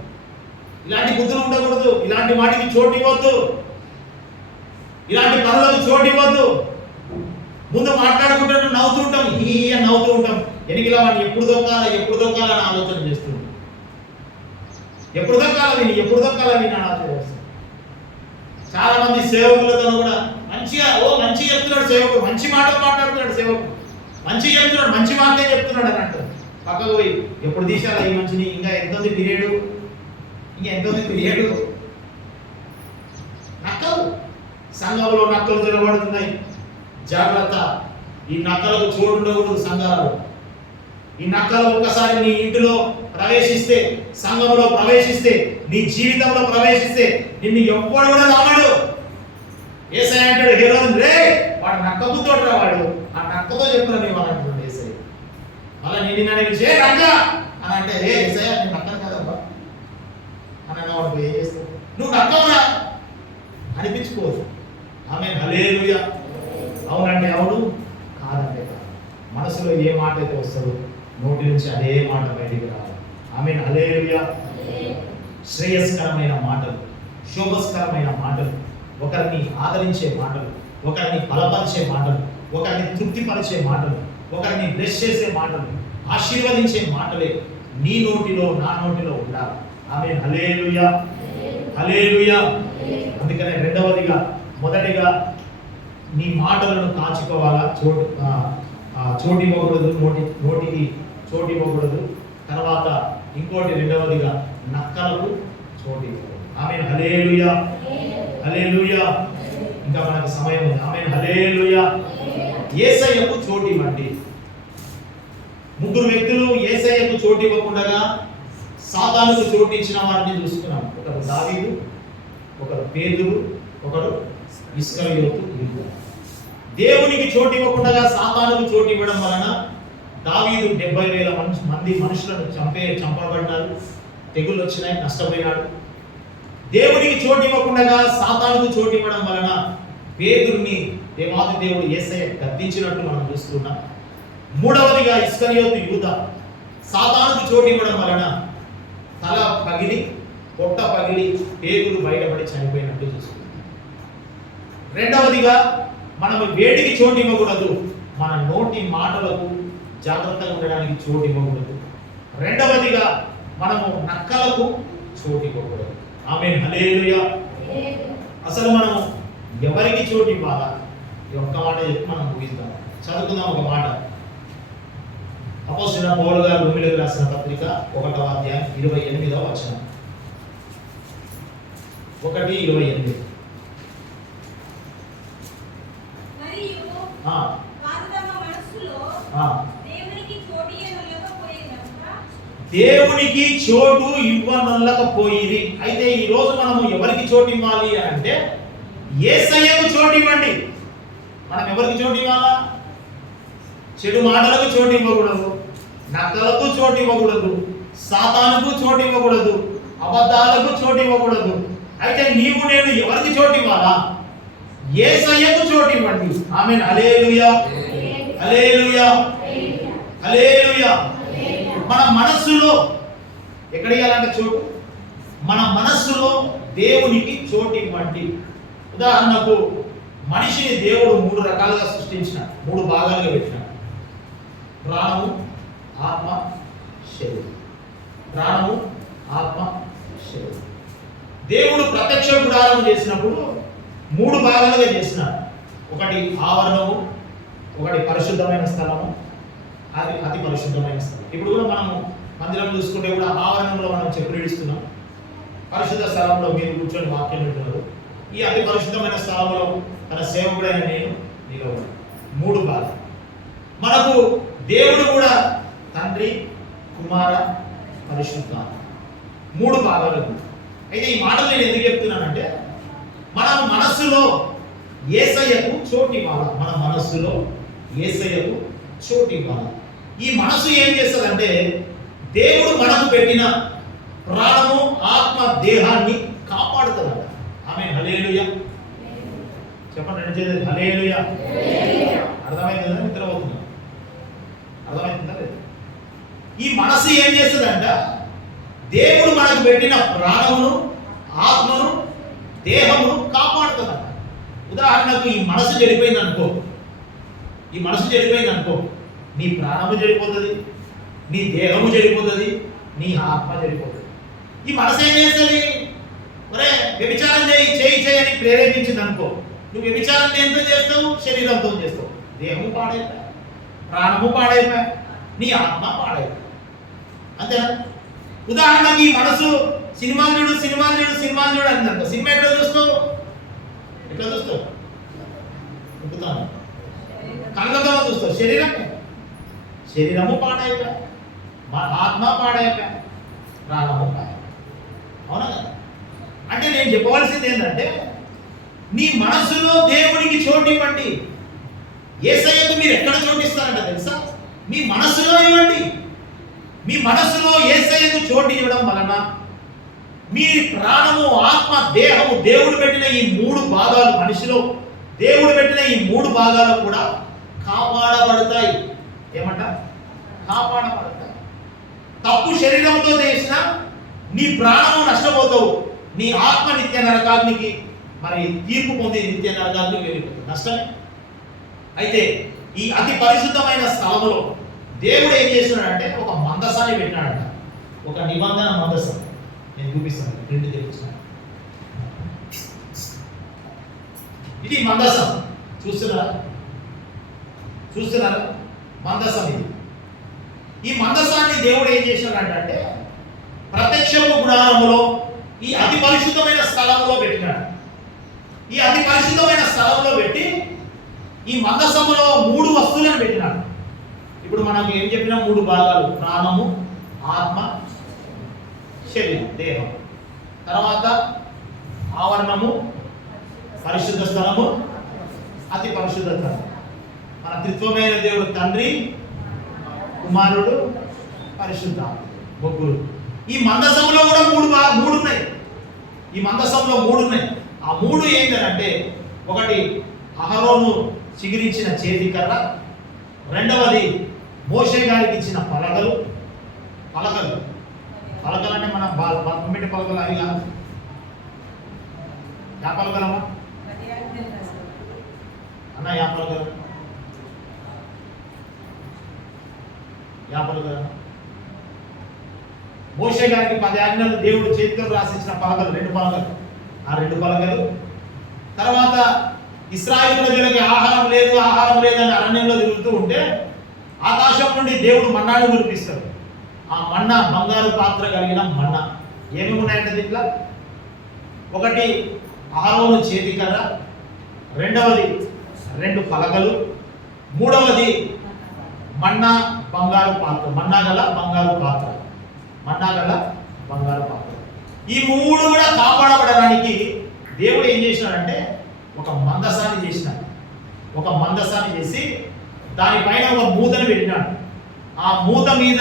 ఇలాంటి బుద్ధులు ఉండకూడదు. ఇలాంటి వాటికి చోటు ఇవ్వద్దు. ఇలాంటి పనులకు చోటు ఇవ్వద్దు. ముందు మాట్లాడుకుంటూ నవ్వుతూ ఉంటాం. ఎనికిలో వాడిని ఎప్పుడు దొక్కాలని ఆలోచన చేస్తున్నాం. ఎప్పుడు దొక్కాలని ఆలోచన చేస్తాం. చాలా మంది సేవకులతో కూడా మంచిగా చెప్తున్నాడు సేవకుడు, మంచి మాటలు మాట్లాడుతున్నాడు సేవకుడు, మంచిగా చెప్తున్నాడు, మంచి మాటలే చెప్తున్నాడు అని అంటారు. పక్కకు పోయి ఎప్పుడు తీశారా ఈ మంచిని, ఇంకా ఎంతోంది పీరియడ్, నక్కలు. సంఘంలో నక్కలు తిరగబడుతున్నాయి. జాగ్రత్త. ఈ నక్కలకు చోటు ఉండకూడదు సంఘాలలో. ఈ నక్కలు ఒక్కసారి నీ ఇంటిలో ప్రవేశిస్తే, సంఘంలో ప్రవేశిస్తే, నీ జీవితంలో ప్రవేశిస్తే నిన్ను ఎవ్వడు కూడా నమ్మడు. యేసయ్య అంటాడు, హేరోదు రే వాడు నక్క బుద్ధోడురా, వాడు ఆ నక్కతో చెప్పురా నీవు అని అంటున్నాడు యేసయ్య. మళ్ళీ నిన్ను అడిగి రంగా అని అంటే, యేసయ్య నేను నక్కను కదబ్బా అని వాడు ఏం చేస్తావు? నువ్వు నక్కవురా అనిపించుకోవచ్చు. ఆమేన్, హల్లెలూయా. అవునంటే అవును, కాదంటే కాదు. మనసులో ఏ మాట అయితే వస్తుందో నోటి నుంచి అదే మాట బయటికి రావాలి. ఆమేన్, హల్లెలూయా. శ్రేయస్కరమైన మాటలు, శోభస్కరమైన మాటలు, ఒకరిని ఆదరించే మాటలు, ఒకరిని బలపరిచే మాటలు, ఒకరిని తృప్తిపరిచే మాటలు, ఒకరిని బ్లెస్ చేసే మాటలు, ఆశీర్వదించే మాటలే నీ నోటిలో నా నోటిలో ఉండాలి. ఆమేన్, హల్లెలూయా, హల్లెలూయా. అందుకనే రెండవదిగా, మొదటిగా నీ మాటలను కాచుకోవాలా, చోటు ఇవ్వకూడదు, నోటికి చోటు ఇవ్వకూడదు. తర్వాత ఇంకోటి రెండవదిగా నక్కలకు చోటు ఇవ్వకూడదు. ఆమేన్, హల్లెలూయా, హల్లెలూయా. ఇంకా మనకు సమయం ఉంది. ఆమేన్, హల్లెలూయా. యేసయ్యకు చోటు ఇవ్వండి. ముగ్గురు వ్యక్తులు యేసయ్యకు చోటు ఇవ్వకుండా సాతానుకు చోటు ఇచ్చిన వారిని చూసుకున్నాం. ఒకరు దావీదు, ఒకరు పేతురు, ఒకరు ఇస్కరియోతు యూదా. దేవునికి చోటు ఇవ్వకుండా సాతానుకు చోటు ఇవ్వడం వలన దావీదు 70,000 మంది మనుషులను చంపబడ్డారు, తెగుళ్ళు వచ్చినాయి, నష్టపోయినాడు. దేవునికి చోటు ఇవ్వకుండా సాతానుకు చోటు ఇవ్వడం వలన పేతురుని దేవాది దేవుడు యేసయ్య గద్దించినట్టు మనం చూస్తున్నాం. మూడవదిగా ఇస్కరియోతు యూదా సాతానుకు చోటు ఇవ్వడం వలన తల పగిలి, పొట్ట పగిలి, పేగులు బయటపడి చనిపోయినట్టు చూస్తున్నాం. రెండవదిగా మనం వేడికి చోటు ఇవ్వకూడదు, మన నోటి మాటలకు జాగ్రత్తగా ఉండడానికి చోటు ఇవ్వకూడదు. రెండవదిగా మనము నక్కలకు చోటు ఇవ్వకూడదు. ఆమేన్, హల్లెలూయా. అసలు మనం ఎవరికి చోటు ఇవ్వాలా? ఈ ఒక్క మాట చెప్పి మనం ముగిద్దాం. చదువుకుందాం ఒక మాట. అపోస్తలుడైన పౌలు గారు రోమీయులకు రాసిన పత్రిక 1వ అధ్యాయం 28వ వచనం. 1:28. మరియు ఆ వారు తమ మనస్సులో ఆ దేవునికి చోటు ఇవ్వలేకపోయినందున దేవునికి చోటు ఇవ్వనొల్లకపోయిరి. అయితే ఈ రోజు మనము ఎవరికి చోటు ఇవ్వాలి అంటే యేసయ్యకు చోటు ఇవ్వండి. మనం ఎవరికి చోటు ఇవ్వాలా? చెడు మాటలకు చోటు ఇవ్వకూడదు, నక్కలకు చోటు ఇవ్వకూడదు, సాతానుకు చోటు ఇవ్వకూడదు, అబద్ధాలకు చోటు ఇవ్వకూడదు. అయితే నీవు నేను ఎవరికి చోటు ఇవ్వాలా? యేసయ్యకు చోటు ఇవ్వండి. ఆమేన్, హల్లెలూయా, హల్లెలూయా, హల్లెలూయా. మన మనస్సులో ఎక్కడ ఇవ్వాలంటే చోటు, మన మనస్సులో దేవునికి చోటు ఇవ్వండి. ఉదాహరణకు మనిషిని దేవుడు 3 రకాలుగా సృష్టించినాడు, 3 భాగాలుగా పెట్టినాడు. ప్రాణము, ఆత్మ, శరీరం. ప్రాణము, ఆత్మ, శరీరం. దేవుడు ప్రత్యక్ష గుడారం చేసినప్పుడు 3 భాగాలుగా చేసినాడు. ఒకటి ఆవరణము, ఒకటి పరిశుద్ధమైన స్థలము, అది అతి పరిశుద్ధమైన స్థలం. ఇప్పుడు కూడా మనము మందిరం చూసుకుంటే కూడా ఆవరణంలో మనం చెప్పులు ఇస్తున్నాం, పరిశుద్ధ స్థలంలో మీరు కూర్చొని వాక్యం వింటున్నారు. ఈ అతి పరిశుద్ధమైన స్థలంలో తన సేవకుడైన నేను నిలవను. 3 భాగాలు. మనకు దేవుడు కూడా తండ్రి, కుమార, పరిశుద్ధాత్మ 3 భాగాలు. అయితే ఈ మాటలు నేను ఎందుకు చెప్తున్నానంటే మన మనస్సులో యేసయ్యకు చోటు ఇవ్వాలి. మన మనస్సులో యేసయ్యకు చోటు ఇవ్వాలి. ఈ మనస్సు ఏం చేస్తుందంటే దేవుడు మనకు పెట్టిన ప్రాణము, ఆత్మ, దేహాన్ని కాపాడుతుందంట. ఆమేన్, హల్లెలూయా. చెప్పండి, రెండు చేతులు హల్లెలూయా. అర్థమైందా? నిద్రపోతున్నా? అర్థమవుతుందా లేదు? ఈ మనసు ఏం చేస్తుందంట దేవుడు మనకు పెట్టిన ప్రాణమును, ఆత్మను, దేహమును కాపాడుతుందంట. ఉదాహరణకు ఈ మనసు చెడిపోయింది అనుకో, నీ ప్రాణము చెడిపోతుంది, నీ దేహము చెడిపోతుంది, నీ ఆత్మ చెడిపోతుంది. ఈ మనసు ఏం చేస్తుంది? ఒరే వ్యభిచారం చేయి అని ప్రేరేపించింది అనుకో, నువ్వు వ్యభిచారం దేంతో చేస్తావు? శరీరంతో చేస్తావు. దేహము పాడైపోయా, ప్రాణము పాడైపోయా, నీ ఆత్మ పాడైపోయా. అంతేనా? ఉదాహరణకి ఈ మనసు సినిమాలు చూడు అందంట. సినిమా ఎట్లా చూస్తావు? చెప్తాను, కళ్ళతో చూస్తావు. శరీరము పాడైపోయా, ఆత్మ పాడైపోయా, ప్రాణము పాడైపోయా. అవునా? అంటే నేను చెప్పవలసింది ఏంటంటే నీ మనసులో దేవునికి చోటు ఇవ్వండి. యేసయ్యకు మీరు ఎక్కడ చోటు ఇస్తారంట తెలుసా? మీ మనస్సులో ఇవ్వండి. మీ మనస్సులో యేసయ్యకు చోటు ఇవ్వడం వలన మీ ప్రాణము, ఆత్మ, దేహము, దేవుడు పెట్టిన ఈ 3 భాగాలు మనిషిలో దేవుడు పెట్టిన ఈ 3 భాగాలు కూడా కాపాడబడతాయి. ఏమంట? కాపాడబడతాయి. తప్పు శరీరంతో చేసిన నీ ప్రాణము నష్టపోతావు, నీ ఆత్మ నిత్య నరకాగ్నికి మరి తీర్పు పొంది నిత్య నరకాగ్నికి వెళ్ళిపోతుంది, నష్టమే. అయితే ఈ అతి పరిశుద్ధమైన స్థలములో దేవుడు ఏం చేస్తున్నాడంటే ఒక మందసాన్ని పెట్టినాడంట, ఒక నిబంధన మందసం. నేను చూపిస్తాను, ప్రింట్ తెప్పించాను. ఇది మందసం, చూస్తున్నారా? మందసం ఇది. ఈ మందసాన్ని దేవుడు ఏం చేసినాడంటే ప్రత్యక్షపు గుడారములో ఈ అతి పరిశుద్ధమైన స్థలంలో పెట్టినాడు. ఈ అతి పరిశుద్ధమైన స్థలంలో పెట్టి ఈ మందసములో 3 వస్తువులను పెట్టినాడు. ఇప్పుడు మనకు ఏం చెప్పినా 3 భాగాలు: ప్రాణము, ఆత్మ, శరీరం, దేహం. తర్వాత ఆవరణము, పరిశుద్ధ స్థలము, అతి పరిశుద్ధ స్థలం. మన త్రిత్వమైన దేవుడు తండ్రి, కుమారుడు, పరిశుద్ధాత్మ, ముగ్గురు. ఈ మందసంలో కూడా 3 ఉన్నాయి. ఈ మందసంలో 3 ఉన్నాయి. ఆ 3 ఏంటంటే, ఒకటి అహరోను చిగిరించిన చేతికర్ర, రెండవది మోషే గారికి ఇచ్చిన పలకలు అంటే మన కమిటీ పలకలు అవి కాదు. యా పలకలమ్మా అన్న? యా పలకలు మోషే గారికి 10 ఆజ్ఞలు దేవుడు చేతితో రాసిచ్చిన పలకలు, 2 పలకలు. ఆ 2 పలకలు. తర్వాత ఇశ్రాయేలు ప్రజలకి ఆహారం లేదు అని అరణ్యంలో తిరుగుతూ ఉంటే ఆకాశం నుండి దేవుడు మన్నాను కురిపిస్తాడు. ఆ మన్నా బంగారు పాత్ర కలిగిన మన్నా. ఏమేమి ఉన్నాయంటే దీంట్లో? ఒకటి అహరోను చేతికర్ర, రెండవది 2 పలకలు, మూడవది మన్నా బంగారు పాత్ర, మన్నా గల బంగారు పాత్ర. ఈ 3 కూడా కాపాడబడడానికి దేవుడు ఏం చేసినాడంటే ఒక మందసాన్ని చేసి దానిపైన ఒక మూతను పెట్టినాడు. ఆ మూత మీద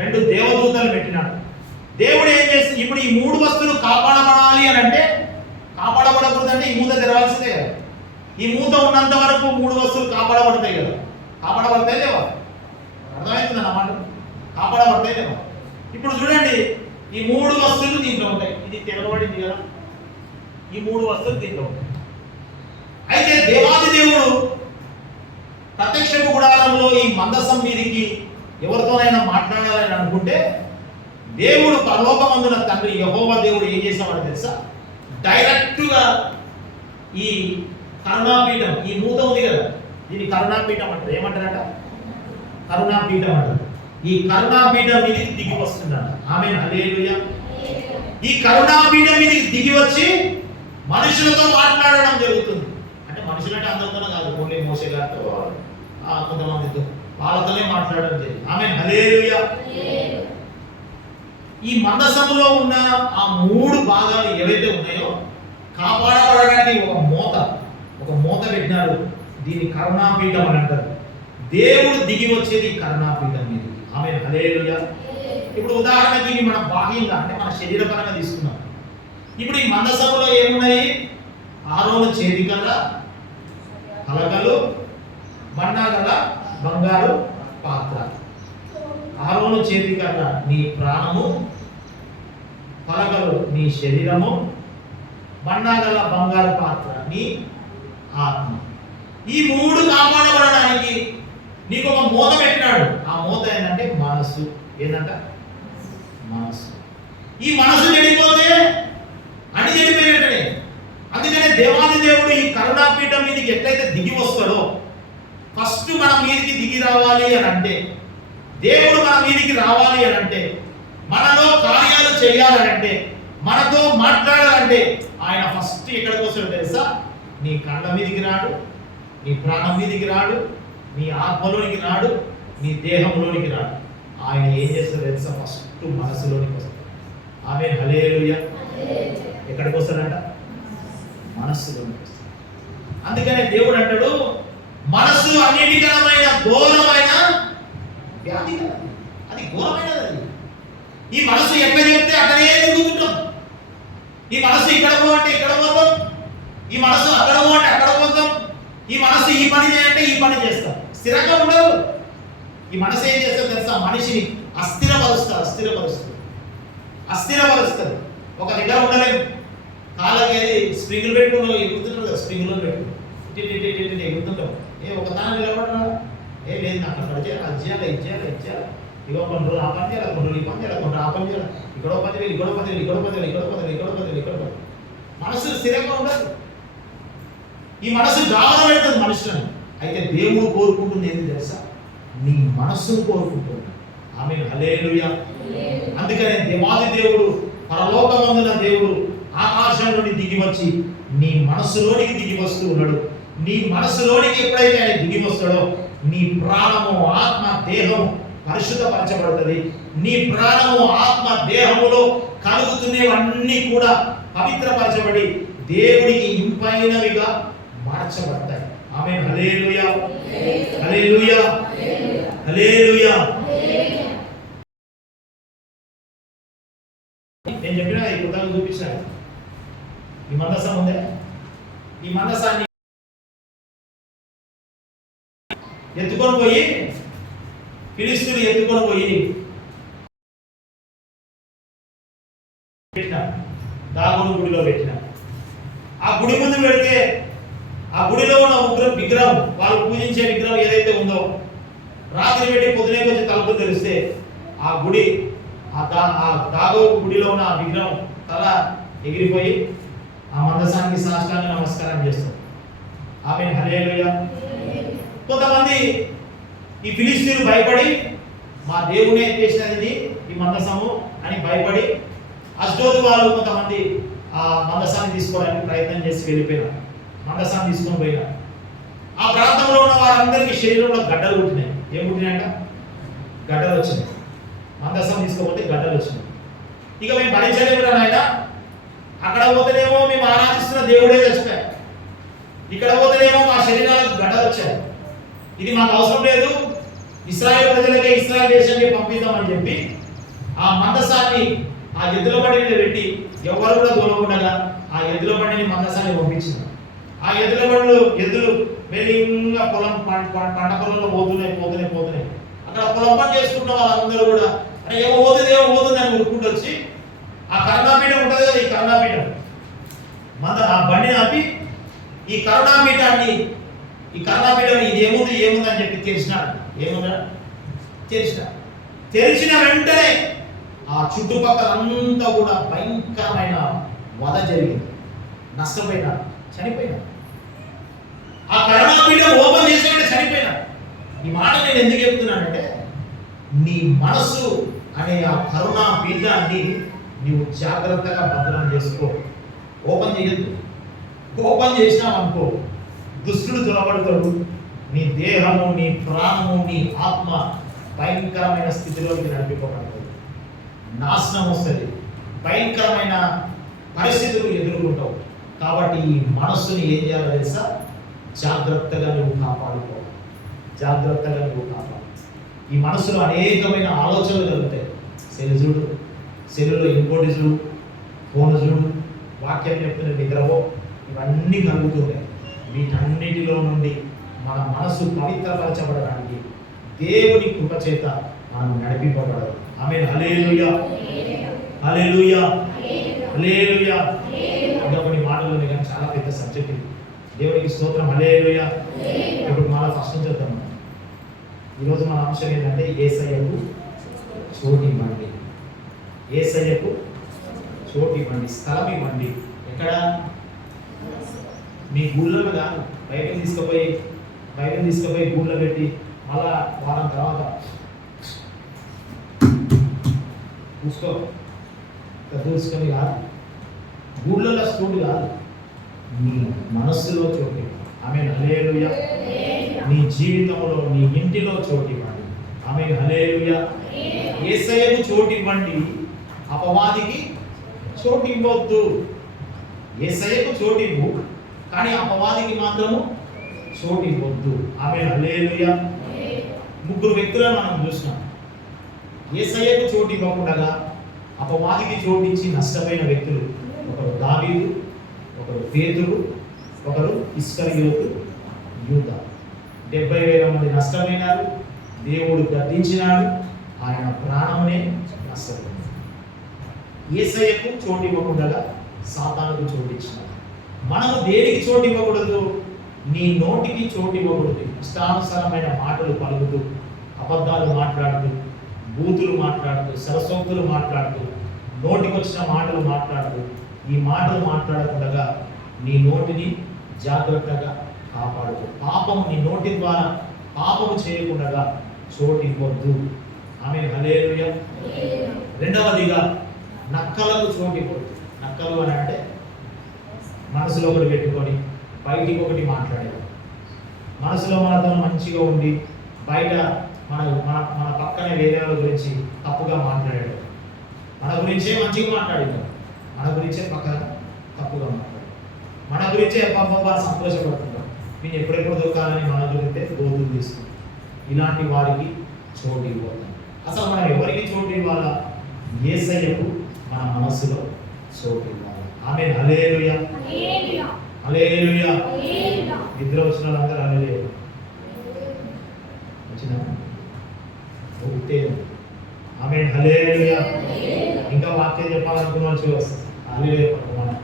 2 దేవదూతలు పెట్టినాడు. దేవుడు ఏం చేసి ఇప్పుడు ఈ 3 వస్తువులు కాపాడబడాలి అని అంటే, కాపాడబడకూడదంటే ఈ మూత తెరవాల్సిందే కదా. ఈ మూత ఉన్నంత వరకు 3 వస్తువులు కాపాడబడతాయి కదా. కాపాడబడతాయి లేవా? అర్థమవుతుంది అన్నమాట. కాపాడబడతాయి లేవా? ఇప్పుడు చూడండి, ఈ 3 వస్తువులు దీంట్లో ఉంటాయి. ఇది తెరవబడింది కదా. ఈ 3 వస్తువులు దీంట్లో ఉంటాయి. అయితే దేవాది దేవుడు ప్రత్యక్షపు గుడారంలో ఈ మందసం మీదికి ఎవరితోనైనా మాట్లాడాలని అనుకుంటే, దేవుడు పరలోకమందున తండ్రి యెహోవా దేవుడు ఏం చేసామని తెలుసా? డైరెక్ట్గా ఈ కరుణాపీఠం, ఈ మూత ఉంది కదా, దీన్ని కరుణాపీఠం అంటారు. ఏమంటారట? కరుణాపీఠం అంటారు. ఈ కరుణాపీఠం మీదకి దిగి వస్తుందట. ఆమేన్, హల్లెలూయా. ఈ కరుణాపీఠం మీదకి దిగి వచ్చి మనుషులతో మాట్లాడడం జరుగుతుంది. అంటే మనుషులంటే అందరితోనే కాదు, ఓన్లీ మోషే గారితో కొంతమందితో, వాళ్ళతోనే మాట్లాడడం జరిగింది. ఆమేన్, హల్లెలూయా. ఈ మందసములో ఉన్న ఆ 3 భాగాలు ఏవైతే ఉన్నాయో కాపాడబడడానికి ఒక మూత పెట్టినాడు. దీన్ని కరుణాపీఠం అని అంటారు. దేవుడు దిగి వచ్చేది కరుణాపీఠం మీద. ఆమేన్, హల్లెలూయా. ఇప్పుడు ఉదాహరణకి ఇవి మన బాహ్యంగా అంటే మన శరీరపరంగా తీసుకున్నాం. ఇప్పుడు ఈ మందసములో ఏమున్నాయి? అహరోను చేతికర్ర, పలకలు, మన్నా గల బంగారు పాత్ర. అహరోను చేతికర్ర నీ ప్రాణము, పలకలు నీ శరీరము, మన్నా గల బంగారు పాత్ర నీ ఆత్మ. ఈ 3 కాపాడబడడానికి నీకు ఒక మూత పెట్టినాడు. ఆ మూత ఏంటంటే మనసు. ఏంటంట? మనసు. ఈ మనసు చెడిపోతే అన్ని చెడిపోయినట్టే. అందుకనే దేవాది దేవుడు ఈ కరుణాపీఠం మీదకి ఎట్లయితే దిగి వస్తాడో, ఫస్ట్ మన మీదకి దిగి రావాలి అని అంటే, దేవుడు మన మీదకి రావాలి అని అంటే, మనలో కార్యాలు చేయాలంటే, మనతో మాట్లాడాలంటే ఆయన ఫస్ట్ ఎక్కడికి వస్తాడో తెలుసా? నీ కళ్ళ మీదకి రాడు, నీ ప్రాణం మీదకి రాడు, నీ ఆత్మలోనికి రాడు, నీ దేహంలోనికి రాడు. ఆయన ఏం చేస్తాడో తెలుసా? ఫస్ట్ మనసులోనికి వస్తాడు. ఆమేన్, హల్లెలూయా. ఎక్కడికి వస్తాడంట? మనస్సులోనికి వస్తాడు. అందుకనే దేవుడు అంటాడు, మనస్సు అన్నిటికరమైన ఘోరమైన వ్యాధి. అది ఘోరమైనది. ఈ మనసు ఎక్కడ చెప్తే అక్కడే తిరుగుతుంటాం. ఈ మనసు ఇక్కడ పోవంటే ఇక్కడ పోతాం, ఈ మనసు అక్కడ పోవంటే అక్కడ పోతాం. ఈ మనసు ఈ పని చేయంటే ఈ పని చేస్తా, స్థిరంగా ఉండదు. ఈ మనసు ఏం చేస్తుంది తెలుసా? మనిషిని అస్థిరపరుస్తుంది. ఒక దగ్గర ఉండలేము. కాళ్ళకి ఏది స్ప్రింగులు పెట్టుకుని ఎగురుతుంటారు కదా, స్ప్రింగులో పెట్టుకుని ఎగురుతుంటాం. ఒక తాను నిలబడినా లేదు నాకు అక్కడ చేయాలి, అది చేయాలి, ఇది చేయాలి. ఇగో కొన్ని రోజులు ఆ పని చేయాలి, కొన్ని రోజులు ఈ పని చేయాలి, కొన్ని ఆ పని చేయాలి. ఇక్కడో 10,000, ఇక్కడో 10,000. మనసు స్థిరంగా ఉండదు. ఈ మనసు గావన పెడుతుంది మనుషులను. అయితే దేవుడు కోరుకుంటుంది ఏంటి తెలుసా? నీ మనస్సును కోరుకుంటుంది. ఆమేన్, హల్లెలూయా. అందుకనే దేవాది దేవుడు, పరలోకమందున దేవుడు ఆకాశం నుండి దిగి వచ్చి నీ మనస్సులోనికి దిగి వస్తూ ఉన్నాడు. నీ మనస్సులోనికి ఎప్పుడైతే ఆయన దిగి వస్తాడో నీ ప్రాణము, ఆత్మ, దేహము పరిశుద్ధపరచబడుతుంది. నీ ప్రాణము, ఆత్మ, దేహములో కలుగుతున్నవన్నీ కూడా పవిత్రపరచబడి దేవుడికి ఇంపైనవిగా మార్చబడతాయి. ఆమేన్, హల్లెలూయా, హల్లెలూయా, హల్లెలూయా. నేను చెప్పిన ఈ కృతజ్ఞతలు చూపించాను. ఈ మందసం ఉందే, ఈ మందసాన్ని ఎత్తుకొని పోయి ఫిలిష్తీయులు ఎత్తుకొని పోయి పెట్టిన దాగోను గుడిలో పెట్టిన. ఆ గుడి ముందు పెడితే ఆ గుడిలో ఉన్న విగ్రహం, వాళ్ళు పూజించే విగ్రహం ఏదైతే ఉందో, రాత్రి పెట్టి పొద్దునే వచ్చి తలుపులు తెరిస్తే ఆ గుడి, ఆ దాగో గుడిలో ఉన్న విగ్రహం తల ఎగిరిపోయి ఆ మందసానికి సాష్టాంగ నమస్కారం చేస్తారు. ఆమేన్, హల్లెలూయా. కొంతమంది ఈ ఫిలిష్తీయులు భయపడి మా దేవునే చేసినది ఈ మందసము అని భయపడి అష్డోదు వాళ్ళు కొంతమంది ఆ మందసాన్ని తీసుకోవడానికి ప్రయత్నం చేసి వెళ్ళిపోయినారు. మందసాన్ని తీసుకొని పోయినారు. ఆ ప్రాంతంలో ఉన్న వారందరికీ శరీరంలో గడ్డలు పుట్టినాయి. ఏం పుట్టినాయంట? గడ్డలు వచ్చినాయి. మందసం తీసుకోకపోతే గడ్డలు వచ్చినాయి. ఇక మేము భరించలేము ఆయన. అక్కడ పోతేనేమో మేము ఆరాధిస్తున్న దేవుడే చచ్చిపోయారు, ఇక్కడ పోతేనేమో మా శరీరాలకు గడ్డలు వచ్చాయి. ఇది మాకు అవసరం లేదు, ఇశ్రాయేల్ ప్రజలకే, ఇశ్రాయేల్ దేశానికి పంపిద్దామని చెప్పి ఆ మందసాన్ని ఆ ఎద్దుల బండి మీద పెట్టి ఎవరు కూడా దూరకుండగా ఆ ఎద్దుల బండిని మందసాన్ని పంపించింది. ఆ ఎద్దులు మెల్లింగా పంట పొలంలో పోతున్నాయి. అక్కడ పొలం పని చేసుకుంటున్న వాళ్ళందరూ కూడా ఏమో పోతుంది అని ఉరుక్కుంటూ వచ్చి ఆ కరుణాపీఠం ఉంటుంది కదా, ఈ కరుణాపీఠం ఆ బండిని ఆపి ఈ కరుణాపీఠం ఇది ఏముంది అని చెప్పి తెరిచిన వెంటనే ఆ చుట్టుపక్కలంతా కూడా భయంకరమైన వధ జరిగింది. నష్టపోయినారు, చనిపోయినారు. ఆ కరుణాపీఠం ఓపెన్ చేసేవాడు చనిపోయినారు. ఈ మాట నేను ఎందుకు చెప్తున్నానంటే, నీ మనసు అనే ఆ కరుణాపీఠాన్ని నీవు జాగ్రత్తగా భద్రం చేసుకో. ఓపెన్ చేయొద్దు. ఓపెన్ చేసినావనుకో దుష్టుడు చొరబడతాడు. నీ దేహము, నీ ప్రాణము, నీ ఆత్మ భయంకరమైన స్థితిలోకి నడిపిపోబడుతుంది. నాశనం వస్తుంది, భయంకరమైన పరిస్థితులు ఎదుర్కొంటావు. కాబట్టి ఈ మనస్సుని ఏం చేయాలో తెలుసా? జాగ్రత్తగా నువ్వు కాపాడుకో. ఈ మనసులో అనేకమైన ఆలోచనలు కలుగుతాయి. సెల్లులో ఇంకోటి చూడు, ఫోన్ చూడు, వాక్యం చెప్తున్న నిద్రపో, ఇవన్నీ కలుగుతున్నాయి. వీటన్నిటిలో నుండి మన మనసు పవిత్రపరచబడడానికి దేవుని కృప చేత మనం నడిపింపబడదు. ఆమేన్, హల్లెలూయా, హల్లెలూయా, హల్లెలూయా. ఇంకా కొన్ని మాటలు ఉన్నాయి కానీ చాలా పెద్ద సబ్జెక్ట్ ఇది. దేవునికి స్తోత్రం, హల్లెలూయా. ఇప్పుడు మన ఫస్ట్ నుంచి వద్దాం. ఈరోజు మన అంశం ఏంటంటే యేసయ్యకు చోటు ఇవ్వండి. యేసయ్యకు చోటు ఇవ్వండి, స్థలం ఇవ్వండి. ఎక్కడ? మీ గుళ్ళలో కాదు. బైబిల్ తీసుకుపోయి గుళ్ళో పెట్టి మళ్ళా వారం తర్వాత చూసుకొని కాదు. గుళ్ళలో చోటు కాదు, నీ మనస్సులో చోటు. ఆమేన్, హల్లెలూయా. నీ జీవితంలో, నీ ఇంటిలో చోటు ఇవ్వండి. ఆమేన్, హల్లెలూయా. యేసయ్యకు చోటు ఇవ్వండి, అపవాదికి చోటు ఇవ్వద్దు. యేసయ్యకు చోటు ఇవ్వు, కానీ అపవాదికి మాత్రము చోటు ఇవ్వద్దు. ఆమేన్, హల్లెలూయా. ముగ్గురు వ్యక్తులను మనం చూసినాం. యేసయ్యకు చోటు ఇవ్వకుండా అపవాదికి చోటు ఇచ్చి నష్టపోయిన వ్యక్తులు ఒకరు దావీదు, ఒకరు పేతురు, ఒకరు ఇస్కరియోతు యూదా. 70,000 మంది నష్టమైనారు. దేవుడు గద్దించినాడు, ఆయన ప్రాణమునే నష్టపోయింది. యేసయ్యకు చోటు ఇవ్వకుండా సాతానుకు చోటు ఇచ్చినాడు. మనము దేనికి చోటు ఇవ్వకూడదు? నీ నోటికి చోటు ఇవ్వకూడదు. ఇష్టానుసారమైన మాటలు పలుకుతూ, అబద్ధాలు మాట్లాడుతూ, బూతులు మాట్లాడుతూ, సరసోక్తులు మాట్లాడుతూ, నోటికి వచ్చిన మాటలు మాట్లాడుతూ, ఈ మాటలు మాట్లాడకుండా నీ నోటిని జాగ్రత్తగా కాపాడుతూ, పాపము నీ నోటి ద్వారా పాపము చేయకుండా చోటు ఇవ్వద్దు. ఆమేన్, హల్లెలూయా. రెండవదిగా నక్కలకు చోటు ఇవ్వద్దు. నక్కలు అని అంటే మనసులో ఒకటి పెట్టుకొని బయటికి ఒకటి మాట్లాడేది. మనసులో మనతో మంచిగా ఉండి బయట మన మన మన పక్కనే వేరే వాళ్ళ గురించి తప్పుగా మాట్లాడాడు. మన గురించే మంచిగా మాట్లాడాడు, మన గురించే పక్కన తప్పుగా మాట్లాడాడు, మన గురించే అబ్బబ్బా సంతోషపడుతున్నాడు, నేను ఎప్పుడెప్పుడు దొరకాలని మన గురించే గోతులు తీసుకుంటాం. ఇలాంటి వారికి చోటు ఇవ్వద్దు. అసలు మనం ఎవరికి చోటు ఇవ్వాలా? యేసయ్యకు మన మనస్సులో చోటు ఇవ్వాలి. ఆమేన్, హల్లెలూయా, హల్లెలూయా. నిద్ర వచ్చిన వాళ్ళందరూ హల్లెలూయా వచ్చిన ఆమేన్, హల్లెలూయా. ఇంకా వాక్యం చెప్పాలనుకున్న వాళ్ళు చూసి వస్తారు. హల్లెలూయా పట్టుకోమని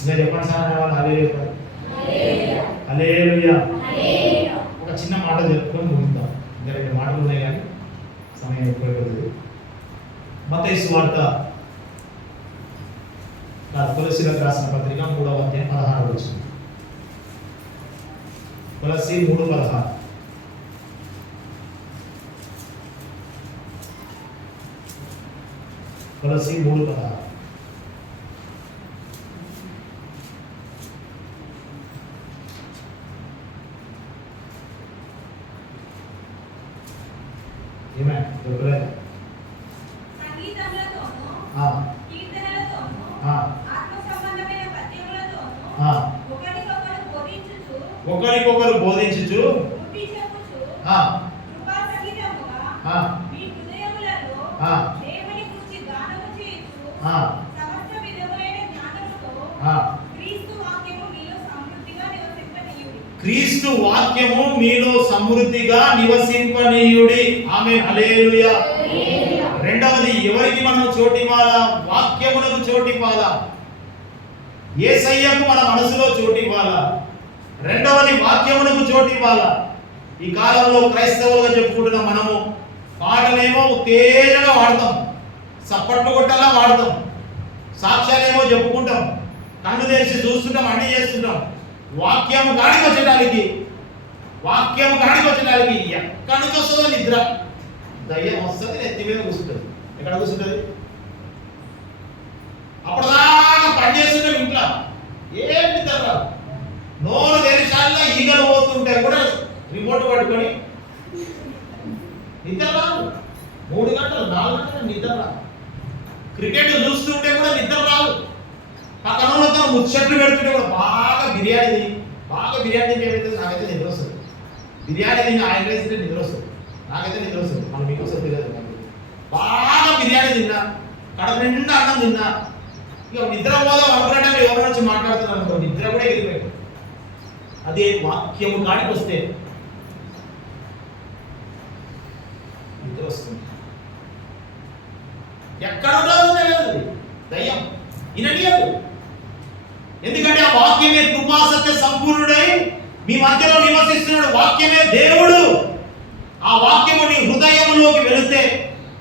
ఇంకా చెప్పండి సార్ అనే వాళ్ళు హల్లెలూయా పడు. హల్లెలూయా. ఒక చిన్న మాట చెప్పుకొని ముగిద్దాం. ఇంకా 2 మాటలు ఉన్నాయి కానీ సమయం ఎక్కువైపోతుంది. మత్తయి సువార్త కొలస్సీలకు రాసిన పత్రిక 3వ అధ్యాయం 16వ వచనం. కొలస్సీ 3:16. కొలస్సీ 3:16. ఏమే దొరకలేదు? సంగీతములతోనూ ఆ, కీర్తనలతోనూ ఆ, ఆత్మ సంబంధమైన పద్యములతోనూ ఆ. ఒకరికొకరు బోధించుచు ఒకరికొకరు బోధించుచు బుద్ధి చెప్పుచు ఆ, కృపా సహితముగా ఆ, మీ హృదయములలో ఆ. దేవుని గురించి గానము చేయుచు ఆ. సమస్త విధములైన జ్ఞానముతో ఆ. క్రీస్తు వాక్యము మీలో సమృద్ధిగా నివసింపనీయుడి. క్రీస్తు వాక్యము మీలో సమృద్ధిగా నివసింపనీయుడి. ఆమేన్, హల్లెలూయా. రెండవది, ఎవరికి మనం చోటు ఇవ్వాలా? వాక్యమునకు చోటు ఇవ్వాలా. యేసయ్యకు మన మనసులో చోటు ఇవ్వాలా. రెండవది, వాక్యమునకు చోటు ఇవ్వాలా. ఈ కాలంలో క్రైస్తవులుగా చెప్పుకుంటున్న మనము పాటలేమో తేజగా వాడతాం, సప్పట్లు కొట్టలా వాడతాం, సాక్ష్యాలేమో చెప్పుకుంటాం, కన్ను తెరిచి చూస్తుంటాం, అన్ని చేస్తుంటాం. వాక్యము గాడికి వచ్చేటానికి ఎక్కడి నుంచి వస్తుందో నిద్ర, దయ్యం వస్తుంది, నెత్తి మీద కూర్చుంటుంది. ఎక్కడ కూర్చుంటుంది? అప్పటిదాకా పని చేస్తుంటాం ఇంట్లో, ఏం నిద్ర రాదు. నోరు తెరిచాల్లో ఈగలు పోతుంటే కూడా రిమోట్ పట్టుకొని నిద్ర రాదు. 3 గంటలు 4 గంటలు నిద్ర రాదు. క్రికెట్ చూస్తుంటే కూడా నిద్ర రాదు. పక్కన వాళ్ళతో ముచ్చట్లు పెడుతుంటే కూడా బాగా బిర్యానీ తింటే ఏమవుతుంది? నాకైతే నిద్ర వస్తుంది. బిర్యానీ తిని ఆయన రైస్ తింటే నిద్ర వస్తుంది, నాకైతే నిద్ర వస్తుంది. మనం మీకు వస్తుంది తెలియదు. బాగా బిర్యానీ తిన్నా, కడుపు నిండా అన్నం తిన్నా, ఇక నిద్ర పోదాం అనుకున్నట్టు ఎవరి నుంచి మాట్లాడుతున్నారు అనుకో, నిద్ర కూడా ఎగిరిపోయాడు. అదే వాక్యము కాడికి వస్తే నిద్ర వస్తుంది. ఎక్కడ ఉండదో తెలియదు దయ్యం, విననీయదు. ఎందుకంటే ఆ వాక్యమే కృపా సత్య సంపూర్ణుడై మీ మధ్యలో నివసిస్తున్నాడు. వాక్యమే దేవుడు. ఆ వాక్యము నీ హృదయములోకి వెళితే,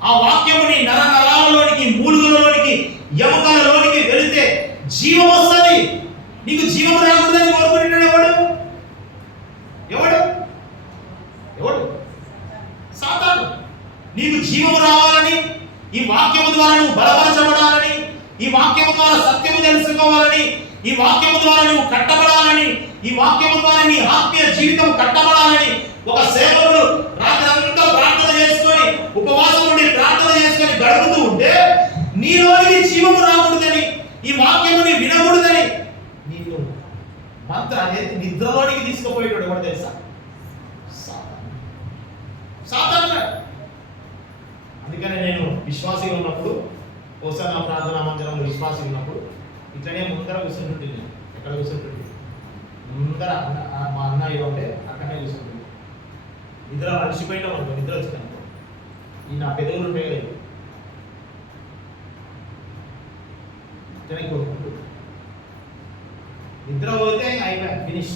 ఆ వాక్యము నీ నరనరాలలోనికి, మూలుగులలోనికి, ఎముకలలోనికి వెళితే జీవం వస్తుంది. నీకు జీవం రాకూడదని కోరుకుంటున్నాడు ఎవడు? సాతాను. నీకు జీవం రావాలని, ఈ వాక్యము ద్వారా నువ్వు బలపరచబడాలని, ఈ వాక్యము ద్వారా సత్యము తెలుసుకోవాలని, ఈ వాక్యము ద్వారా నువ్వు కట్టబడాలని, ఈ వాక్యము ద్వారా నీ ఆత్మీయ జీవితం కట్టబడాలని ఒక సేవకుడు రాత్రంతా ప్రార్థన చేసుకొని, ఉపవాసం ఉండి ప్రార్థన చేసుకొని గడుపుతూ ఉంటే నీలోనికి జీవము రాకూడదని, ఈ వాక్యముని వినకూడదని నిన్ను అనేది నిద్రలోనికి తీసుకుపోయేటోడు ఎవరు తెలుసా? సాతాను. అందుకనే నేను విశ్వాసిగా ఉన్నప్పుడు, ఒకసారి నా ప్రార్థనా మందిరంలో విశ్వాసి ఉన్నప్పుడు ఇట్లనే ముందర కూర్చుంటుంటే, ఎక్కడ కూర్చుంటుంటే అందరూ మా అన్న ఇలా ఉంటే అక్కడనే కూర్చుంటుంది. నిద్ర అలసిపోయినా అనుకో, నిద్ర వచ్చిందనుకో, ఈ నా పెదవులు ఉంటాయి కదా, ఇక్కడే కొడుకుంటుంది. నిద్ర పోతే అయిపోయి ఫినిష్,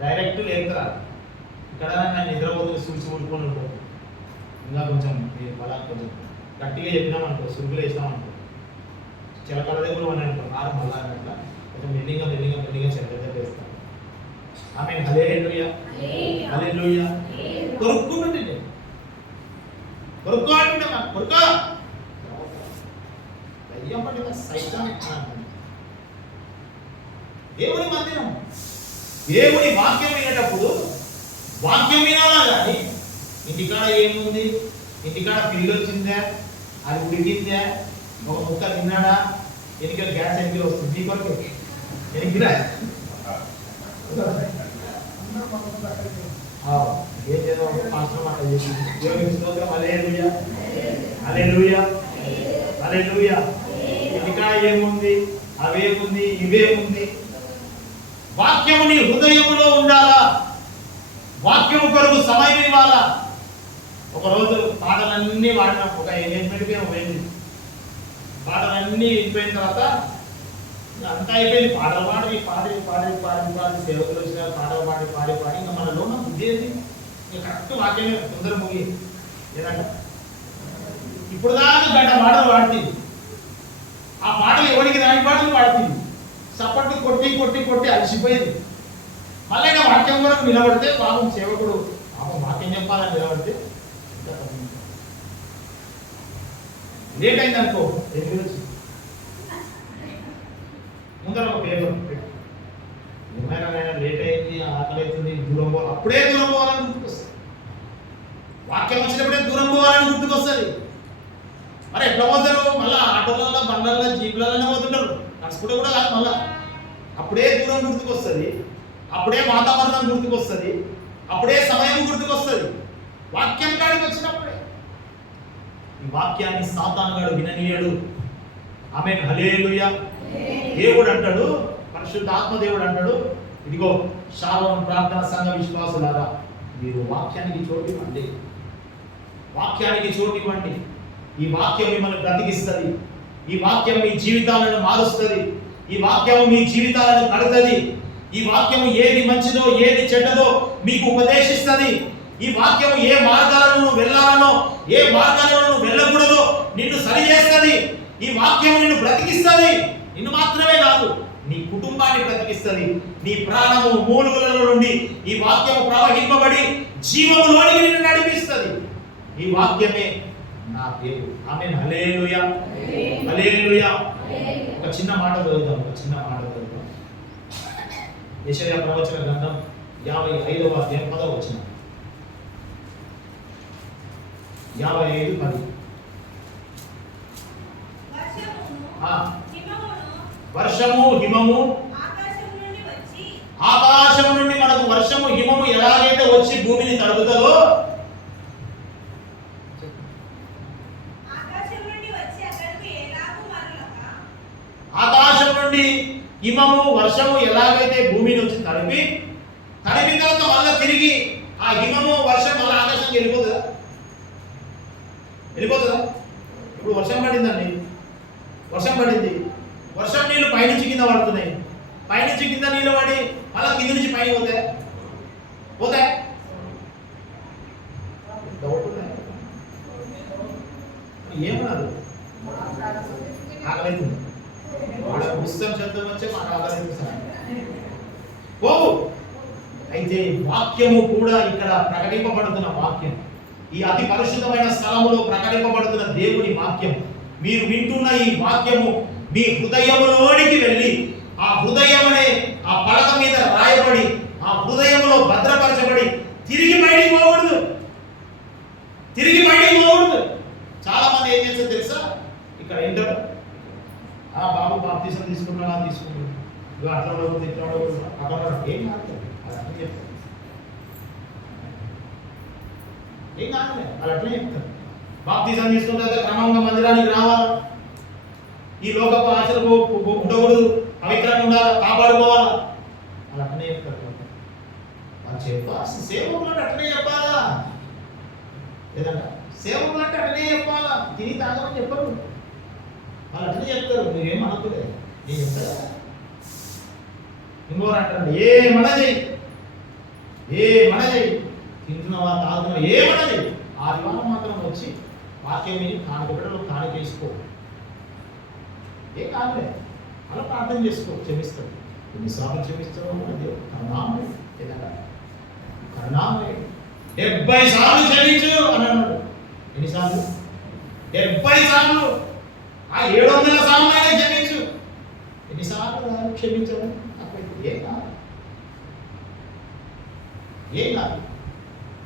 డైరెక్ట్ లేపుతారా. ఇక్కడ నేను నిద్రపోతే సూచి ఊడుకొని ఉంటుంది. ఇంకా కొంచెం బలా కొంచెం గట్టిగా చెప్పినామనుకో, సురుకులు వేసినామనుకో, చిలకల దగ్గర అని అనుకో, కారు మళ్ళా అట్లా కొంచెం మెల్లిగా చిలక దగ్గర వేస్తాను. ఆమె హల్లెలూయా హల్లెలూయా. కొరుక్కుంటుంటే కొరుక్కో అంటుంటే కొరుక్కో దయ్యం పట్టిన సైతాన్. దేవుని మందిరం, దేవుని వాక్యం వినేటప్పుడు వాక్యం వినాలా కానీ ఇంటికాడ ఏముంది, ఇంటికాడ పిల్లి వచ్చిందా, అది ఉడికిందా, ఒక ముక్క తిన్నాడా, ఎన్నికలు గ్యాస్ ఎన్నికలు వస్తుంది మీ కొరకు ఎన్నికరా ఏం చేద్దాం పాస్టర్ మాట చేసి దేవునికి స్తోత్రం. హల్లెలూయా హల్లెలూయా హల్లెలూయా. ఇంటికాడ ఏముంది, అవేముంది, ఇవేముంది. వాక్యము నీ హృదయములో ఉండాలా, వాక్యము కొరకు సమయం ఇవ్వాలా. ఒకరోజు పాటలన్నీ వాడినాం, ఒక ఎంగేజ్మెంట్కి పోయింది. పాటలన్నీ అయిపోయిన తర్వాత అంతా అయిపోయింది. పాటలు పాడి సేవకులు వచ్చిన పాటలు పాడి ఇంకా మనలో ఉన్న బుద్ధి ఏంటి, ఇంకా కరెక్ట్ వాక్యమే తొందర ముగి ఏదంట. ఇప్పుడు దాకా గంట పాటలు పాడుతుంది, ఆ పాటలు ఎవరికి రాని పాటలు పాడుతుంది. సపట్లు కొట్టి అలసిపోయింది. మళ్ళీ వాక్యం కొరకు నిలబడితే పాపం సేవకుడు పాపం వాక్యం చెప్పాలని నిలబడితే లేట్ అయింది అనుకో, ముందర ఒక పేపర్ ఏమైనా లేట్ అయింది, ఆకలి అవుతుంది, దూరం పోవాలి, అప్పుడే దూరం పోవాలని గుర్తుకొస్తుంది. వాక్యం వచ్చినప్పుడే దూరం పోవాలని గుర్తుకొస్తుంది. మరి ఎట్లా పోతారు, మళ్ళీ ఆటోలలో, బండ్లలో, జీపులలోనే పోతుంటారు, నడుచుకుంటే కూడా కాదు. మళ్ళా అప్పుడే దూరం గుర్తుకొస్తుంది, అప్పుడే వాతావరణం గుర్తుకొస్తుంది, అప్పుడే సమయం గుర్తుకొస్తుంది. వాక్యం కాడికి వచ్చినప్పుడే. ఈ వాక్యాన్ని సాతానుగాడు విననీయడు. ఆమేన్ హల్లెలూయా. దేవుడు అంటాడు, పరిశుద్ధ ఆత్మదేవుడు అంటాడు, ఇదిగో షాలోమ్ ప్రార్థన సంఘ విశ్వాసులారా, మీరు వాక్యానికి చోటు ఇవ్వండి, వాక్యానికి చోటు ఇవ్వండి. ఈ వాక్యం మిమ్మల్ని బ్రతికిస్తుంది, ఈ వాక్యం మీ జీవితాలను మారుస్తుంది, ఈ వాక్యము మీ జీవితాలను కడుతుంది, ఈ వాక్యము ఏది మంచిదో ఏది చెడ్డదో మీకు ఉపదేశిస్తుంది. ఈ వాక్యము ఏ మార్గాలను నువ్వు వెళ్ళాలనో ఏ మార్గాలను నువ్వు వెళ్ళకూడదో నిన్ను సరి చేస్తుంది. ఈ వాక్యము నిన్ను బ్రతికిస్తుంది. నిన్ను మాత్రమే కాదు, నీ కుటుంబాన్ని బ్రతికిస్తుంది. నీ ప్రాణము మూలుగులలో నుండి ఈ వాక్యము ప్రవహింపబడి జీవములోనికి నిన్ను నడిపిస్తుంది. ఈ వాక్యమే నా దేవుడు. ఆమేన్ హల్లెలూయా హల్లెలూయా. ఒక చిన్న మాట చదువుతాం. యెషయా ప్రవచన గ్రంథం 55వ అధ్యాయం 10వ వచనం. 55:10. వర్షము హిమము ఆకాశం నుండి మనకు వర్షము హిమము ఎలాగైతే వచ్చి భూమిని తడుపుతుందో, ఆకాశం నుండి హిమము వర్షము ఎలాగైతే భూమిని వచ్చి తడిపిన తర్వాత మళ్ళీ తిరిగి ఆ హిమము వర్షం మళ్ళీ ఆకాశానికి వెళ్ళిపోతుందా? ఇప్పుడు వర్షం పడిందండి, వర్షం నీళ్ళు పైనుంచి కింద పడుతున్నాయి, పైనుంచి కింద నీళ్ళు పడి మళ్ళీ కింద నుంచి పైన పోతాయి. ఏమన్నారు? ఆకలి పుస్తకం శబ్దం వచ్చే మాట ఆకలి పోవు. అయితే వాక్యము కూడా ఇక్కడ ప్రకటింపబడుతున్న వాక్యం, ఈ అతి పరిశుద్ధమైన స్థలములో ప్రకటింపబడుతున్న దేవుని వాక్యం, మీరు వింటున్న ఈ వాక్యము మీ హృదయములోనికి వెళ్ళి ఆ హృదయమనే ఆ పలక మీద రాయబడి ఆ హృదయంలో భద్రపరచబడి తిరిగి బయటికి పోకూడదు. చాలా మంది ఏం చేస్తారు తెలుసా, ఇక్కడ ఏంటో బాబు బాప్తిసం తీసుకుంటున్నా ఇక అట్లా ఉండకూడదు, ఇట్లా ఉండకూడదు, అక్కడ ఏం కాదు, అది అట్లా చెప్తారు. ఏం కాదు, వాళ్ళు అట్లే చెప్తారు. బాప్తిసం తీసుకున్న తర్వాత క్రమంగా మందిరానికి రావాలి, ఈ లోకపు ఆశలు ఉండకూడదు, పవిత్రంగా ఉండాలి, కాపాడుకోవాలి, అలా చెప్పాల్సి సేవకులు అంటే అట్లనే చెప్పాలా లేదంట సేవకులు అంటే అట్లనే చెప్పాలా తిని తాగమని చెప్పరు వాళ్ళు అట్లనే చెప్తారు మీరేం అనకులే నేను చెప్తా ఇంకోరు అంటారు ఏ మనది తింటున్నావా తాగుతున్నావా ఏ మనది ఆదివారం మాత్రం వచ్చి వాక్యం విని కానుకబిడ్డలు కానుకేసుకో ఏ కాదులే అలా ప్రార్థన చేసుకో క్షమిస్తాడు ఎన్నిసార్లు క్షమిస్తావు దేవుడు కరుణామయుడు ఏదన్నా కరుణామయుడు 70 సార్లు క్షమించు అని అన్నాడు ఎన్నిసార్లు 70 సార్లు ఆ 700 సార్లు అయినా క్షమించు ఎన్నిసార్లు క్షమించడం ఏం కాదు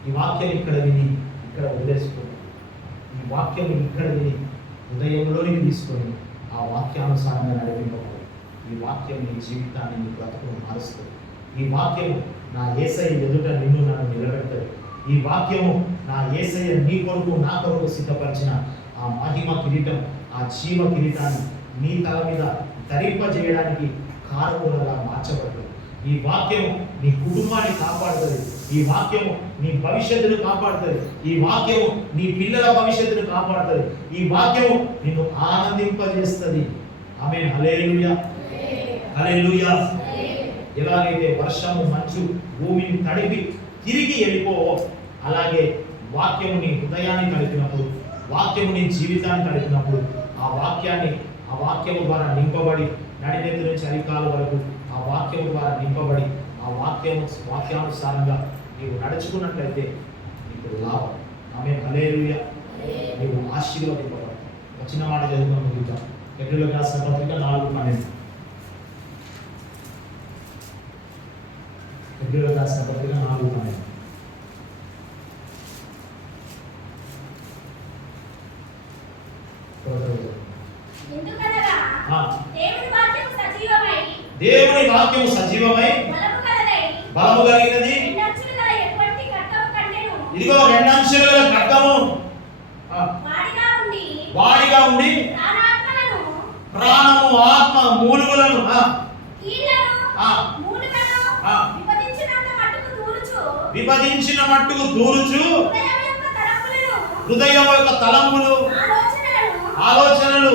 ఈ వాక్యం ఇక్కడ విని ఇక్కడ వదిలేసుకో ఈ వాక్యం ఇక్కడ విని హృదయంలోనికి తీసుకొని ఆ వాక్యానుసారంగా నడిపింపకూడదు ఈ వాక్యం నీ జీవితాన్ని నీ బ్రతుకును మారుస్తుంది ఈ వాక్యము నా యేసయ్య ఎదుట నిన్ను నన్ను నిలబెడతాడు ఈ వాక్యము నా యేసయ్య నీ కొరకు నా కొరకు సిద్ధపరిచిన ఆ మహిమ కిరీటం ఆ జీవ కిరీటాన్ని నీ తల మీద ధరింపజేయడానికి కారకులుగా మార్చబడ్డది ఈ వాక్యము నీ కుటుంబాన్ని కాపాడుతుంది ఈ వాక్యము నీ భవిష్యత్తును కాపాడుతుంది ఈ వాక్యము నీ పిల్లల భవిష్యత్తును కాపాడుతుంది ఈ వాక్యము నిన్ను ఆనందింపజేస్తుంది ఆమేన్ హల్లెలూయా హల్లెలూయా ఎలాగైతే వర్షము మంచు భూమిని తడిపి తిరిగి వెళ్ళిపోవో అలాగే వాక్యము నీ హృదయాన్ని తడిపినప్పుడు వాక్యము నీ జీవితాన్ని తడిపినప్పుడు ఆ వాక్యము ద్వారా నింపబడి నడినెత్తి నుంచి అరికాల వరకు ఆ వాక్యము ద్వారా నింపబడి ఆ వాక్యానుసారంగా నీవు నడుచుకున్నట్లయితే నీకు లాభం ఆమేన్ హల్లెలూయా నీవు ఆశీర్వదింపబడతావు వచ్చిన మాట చదువుకుని ముగిద్దాం హెబ్రీయులకు రాసిన పత్రిక 4:12 హెబ్రీయులకు రాసిన పత్రిక 4:12 దేవుని వాక్యము సజీవమై బలము కలిగినది ఇదిగో 2 అంచుల ఖడ్గము వాడిగా ఉండి ప్రాణము ఆత్మ మూలుగులను విభజించిన మట్టుకు దూరుచు హృదయం యొక్క తలంపులు ఆలోచనలు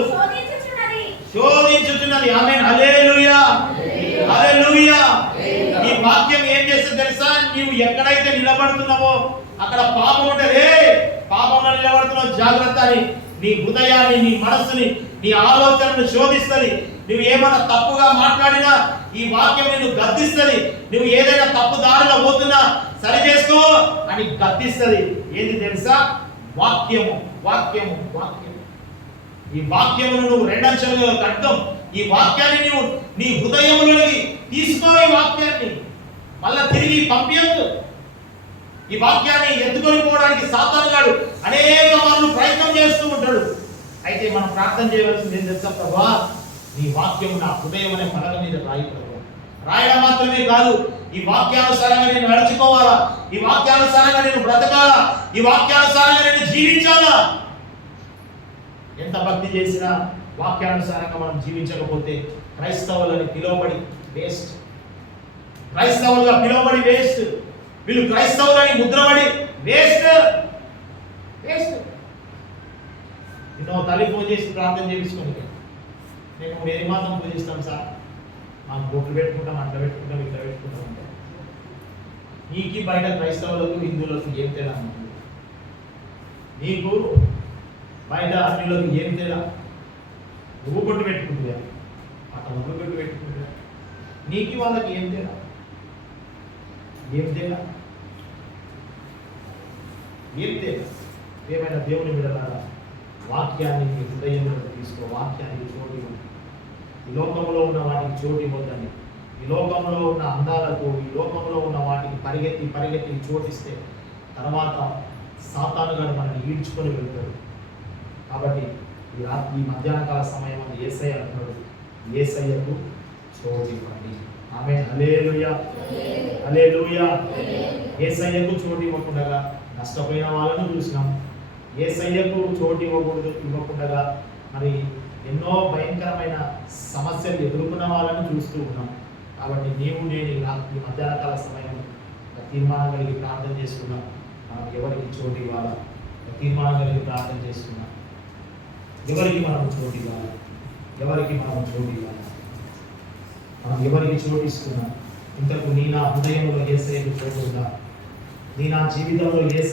శోధించుచున్నది ఆమేన్ హల్లెలూయా హల్లెలూయా ఈ వాక్యం ఏం చేస్తుంది తెలుసా నీవు ఎక్కడైతే నిలబడుతున్నావో అక్కడ పాపం ఉంటది పాపంలో నిలబడుతున్నావు జాగ్రత్త అని నీ హృదయాన్ని నీ మనస్సుని నీ ఆలోచనను శోధిస్తుంది నువ్వు ఏమైనా తప్పుగా మాట్లాడినా ఈ వాక్యం నిన్ను గద్దిస్తుంది నువ్వు ఏదైనా తప్పు దారిలో పోతున్నా సరి చేసుకో అని గద్దిస్తుంది ఏంది తెలుసా వాక్యము వాక్యము వాక్యము ఈ వాక్యమును నువ్వు 2 అంచెలుగా కట్టం ఈ వాక్యాన్ని నువ్వు నీ హృదయంలోకి తీసుకో ఈ వాక్యాన్ని మళ్ళా తిరిగి పంపించద్దు ఈ వాక్యాన్ని ఎత్తుకొని పోవడానికి సాతానుగాడు అనేక మార్లు ప్రయత్నం చేస్తూ ఉంటాడు అయితే మనం ప్రార్థన చేయవలసింది ఏం తెలుసా ప్రభువా నీ వాక్యం నా హృదయం అనే పలక మీద రాయి ప్రభువా రాయడం మాత్రమే కాదు ఈ వాక్యానుసారంగా నేను నడుచుకోవాలా ఈ వాక్యానుసారంగా నేను బ్రతకాలా ఈ వాక్యానుసారంగా నేను జీవించాలా ఎంత భక్తి చేసినా వాక్యానుసారంగా మనం జీవించకపోతే క్రైస్తవులని పిలువబడి వేస్ట్ క్రైస్తవులుగా పిలువబడి వేస్ట్ వీళ్ళు క్రైస్తవులని ముద్రపడి వేస్ట్ వేస్ట్ తల్లి ఫోన్ చేసి ప్రార్థన చేయించుకోండి నేను వేరే మాత్రం పూజిస్తాం సార్ మాకు బొట్లు పెట్టుకుంటాం అట్లా పెట్టుకుంటాం ఇట్లా పెట్టుకుంటాం అంటే నీకు బయట క్రైస్తవులకు హిందువులకు ఏం తేడా ఉంటుంది నీకు బయట అన్నిలకు ఏం తేడా నువ్వు బొట్టు పెట్టుకుంటున్నా అక్కడ నువ్వు బొట్టు పెట్టుకుంటున్నా నీకు వాళ్ళకి ఏం తేడా ఏం తేడా ఏం తేడా ఏమైనా దేవుని విడలారా వాక్యాన్ని మీ హృదయంలో తీసుకో వాక్యానికి చోటు ఇవ్వండి ఈ లోకంలో ఉన్న వాటికి చోటు ఇవ్వద్దండి ఈ లోకంలో ఉన్న అందాలకు ఈ లోకంలో ఉన్న వాటికి పరిగెత్తి చోటిస్తే తర్వాత సాతానుగాడు మనల్ని ఈడ్చుకొని వెళ్తాడు కాబట్టి ఈ మధ్యాహ్నకాల సమయం అది యేసయ్య అంటున్నాడు యేసయ్యకు చోటు ఇవ్వండి ఆమేన్ హల్లెలూయా హల్లెలూయా యేసయ్యకు చోటు ఇవ్వకుండా నష్టపోయిన వాళ్ళను చూసినాం యేసయ్యకు చోటు ఇవ్వకుండా మరి ఎన్నో భయంకరమైన సమస్యలు ఎదుర్కొన్న వాళ్ళని చూస్తూ ఉన్నాం కాబట్టి నీవు నేను ఈ మధ్యాహ్నకాల సమయం ప్రతి తీర్మానం కలిగి ప్రార్థన చేసుకున్నాం. మనం ఎవరికి చోటు ఇవ్వాలా, తీర్మానం కలిగి ప్రార్థన చేసుకున్నాం. ఎవరికి మనం చోటు ఇవ్వాలి, ఎవరికి మనం చోటు ఇవ్వాలి, మనం ఎవరికి చోటు ఇస్తున్నాం. ఇంతకు నీ నా హృదయంలో యేసయ్యకు చోటు ఉందా? నీ నా జీవితంలో యేసయ్య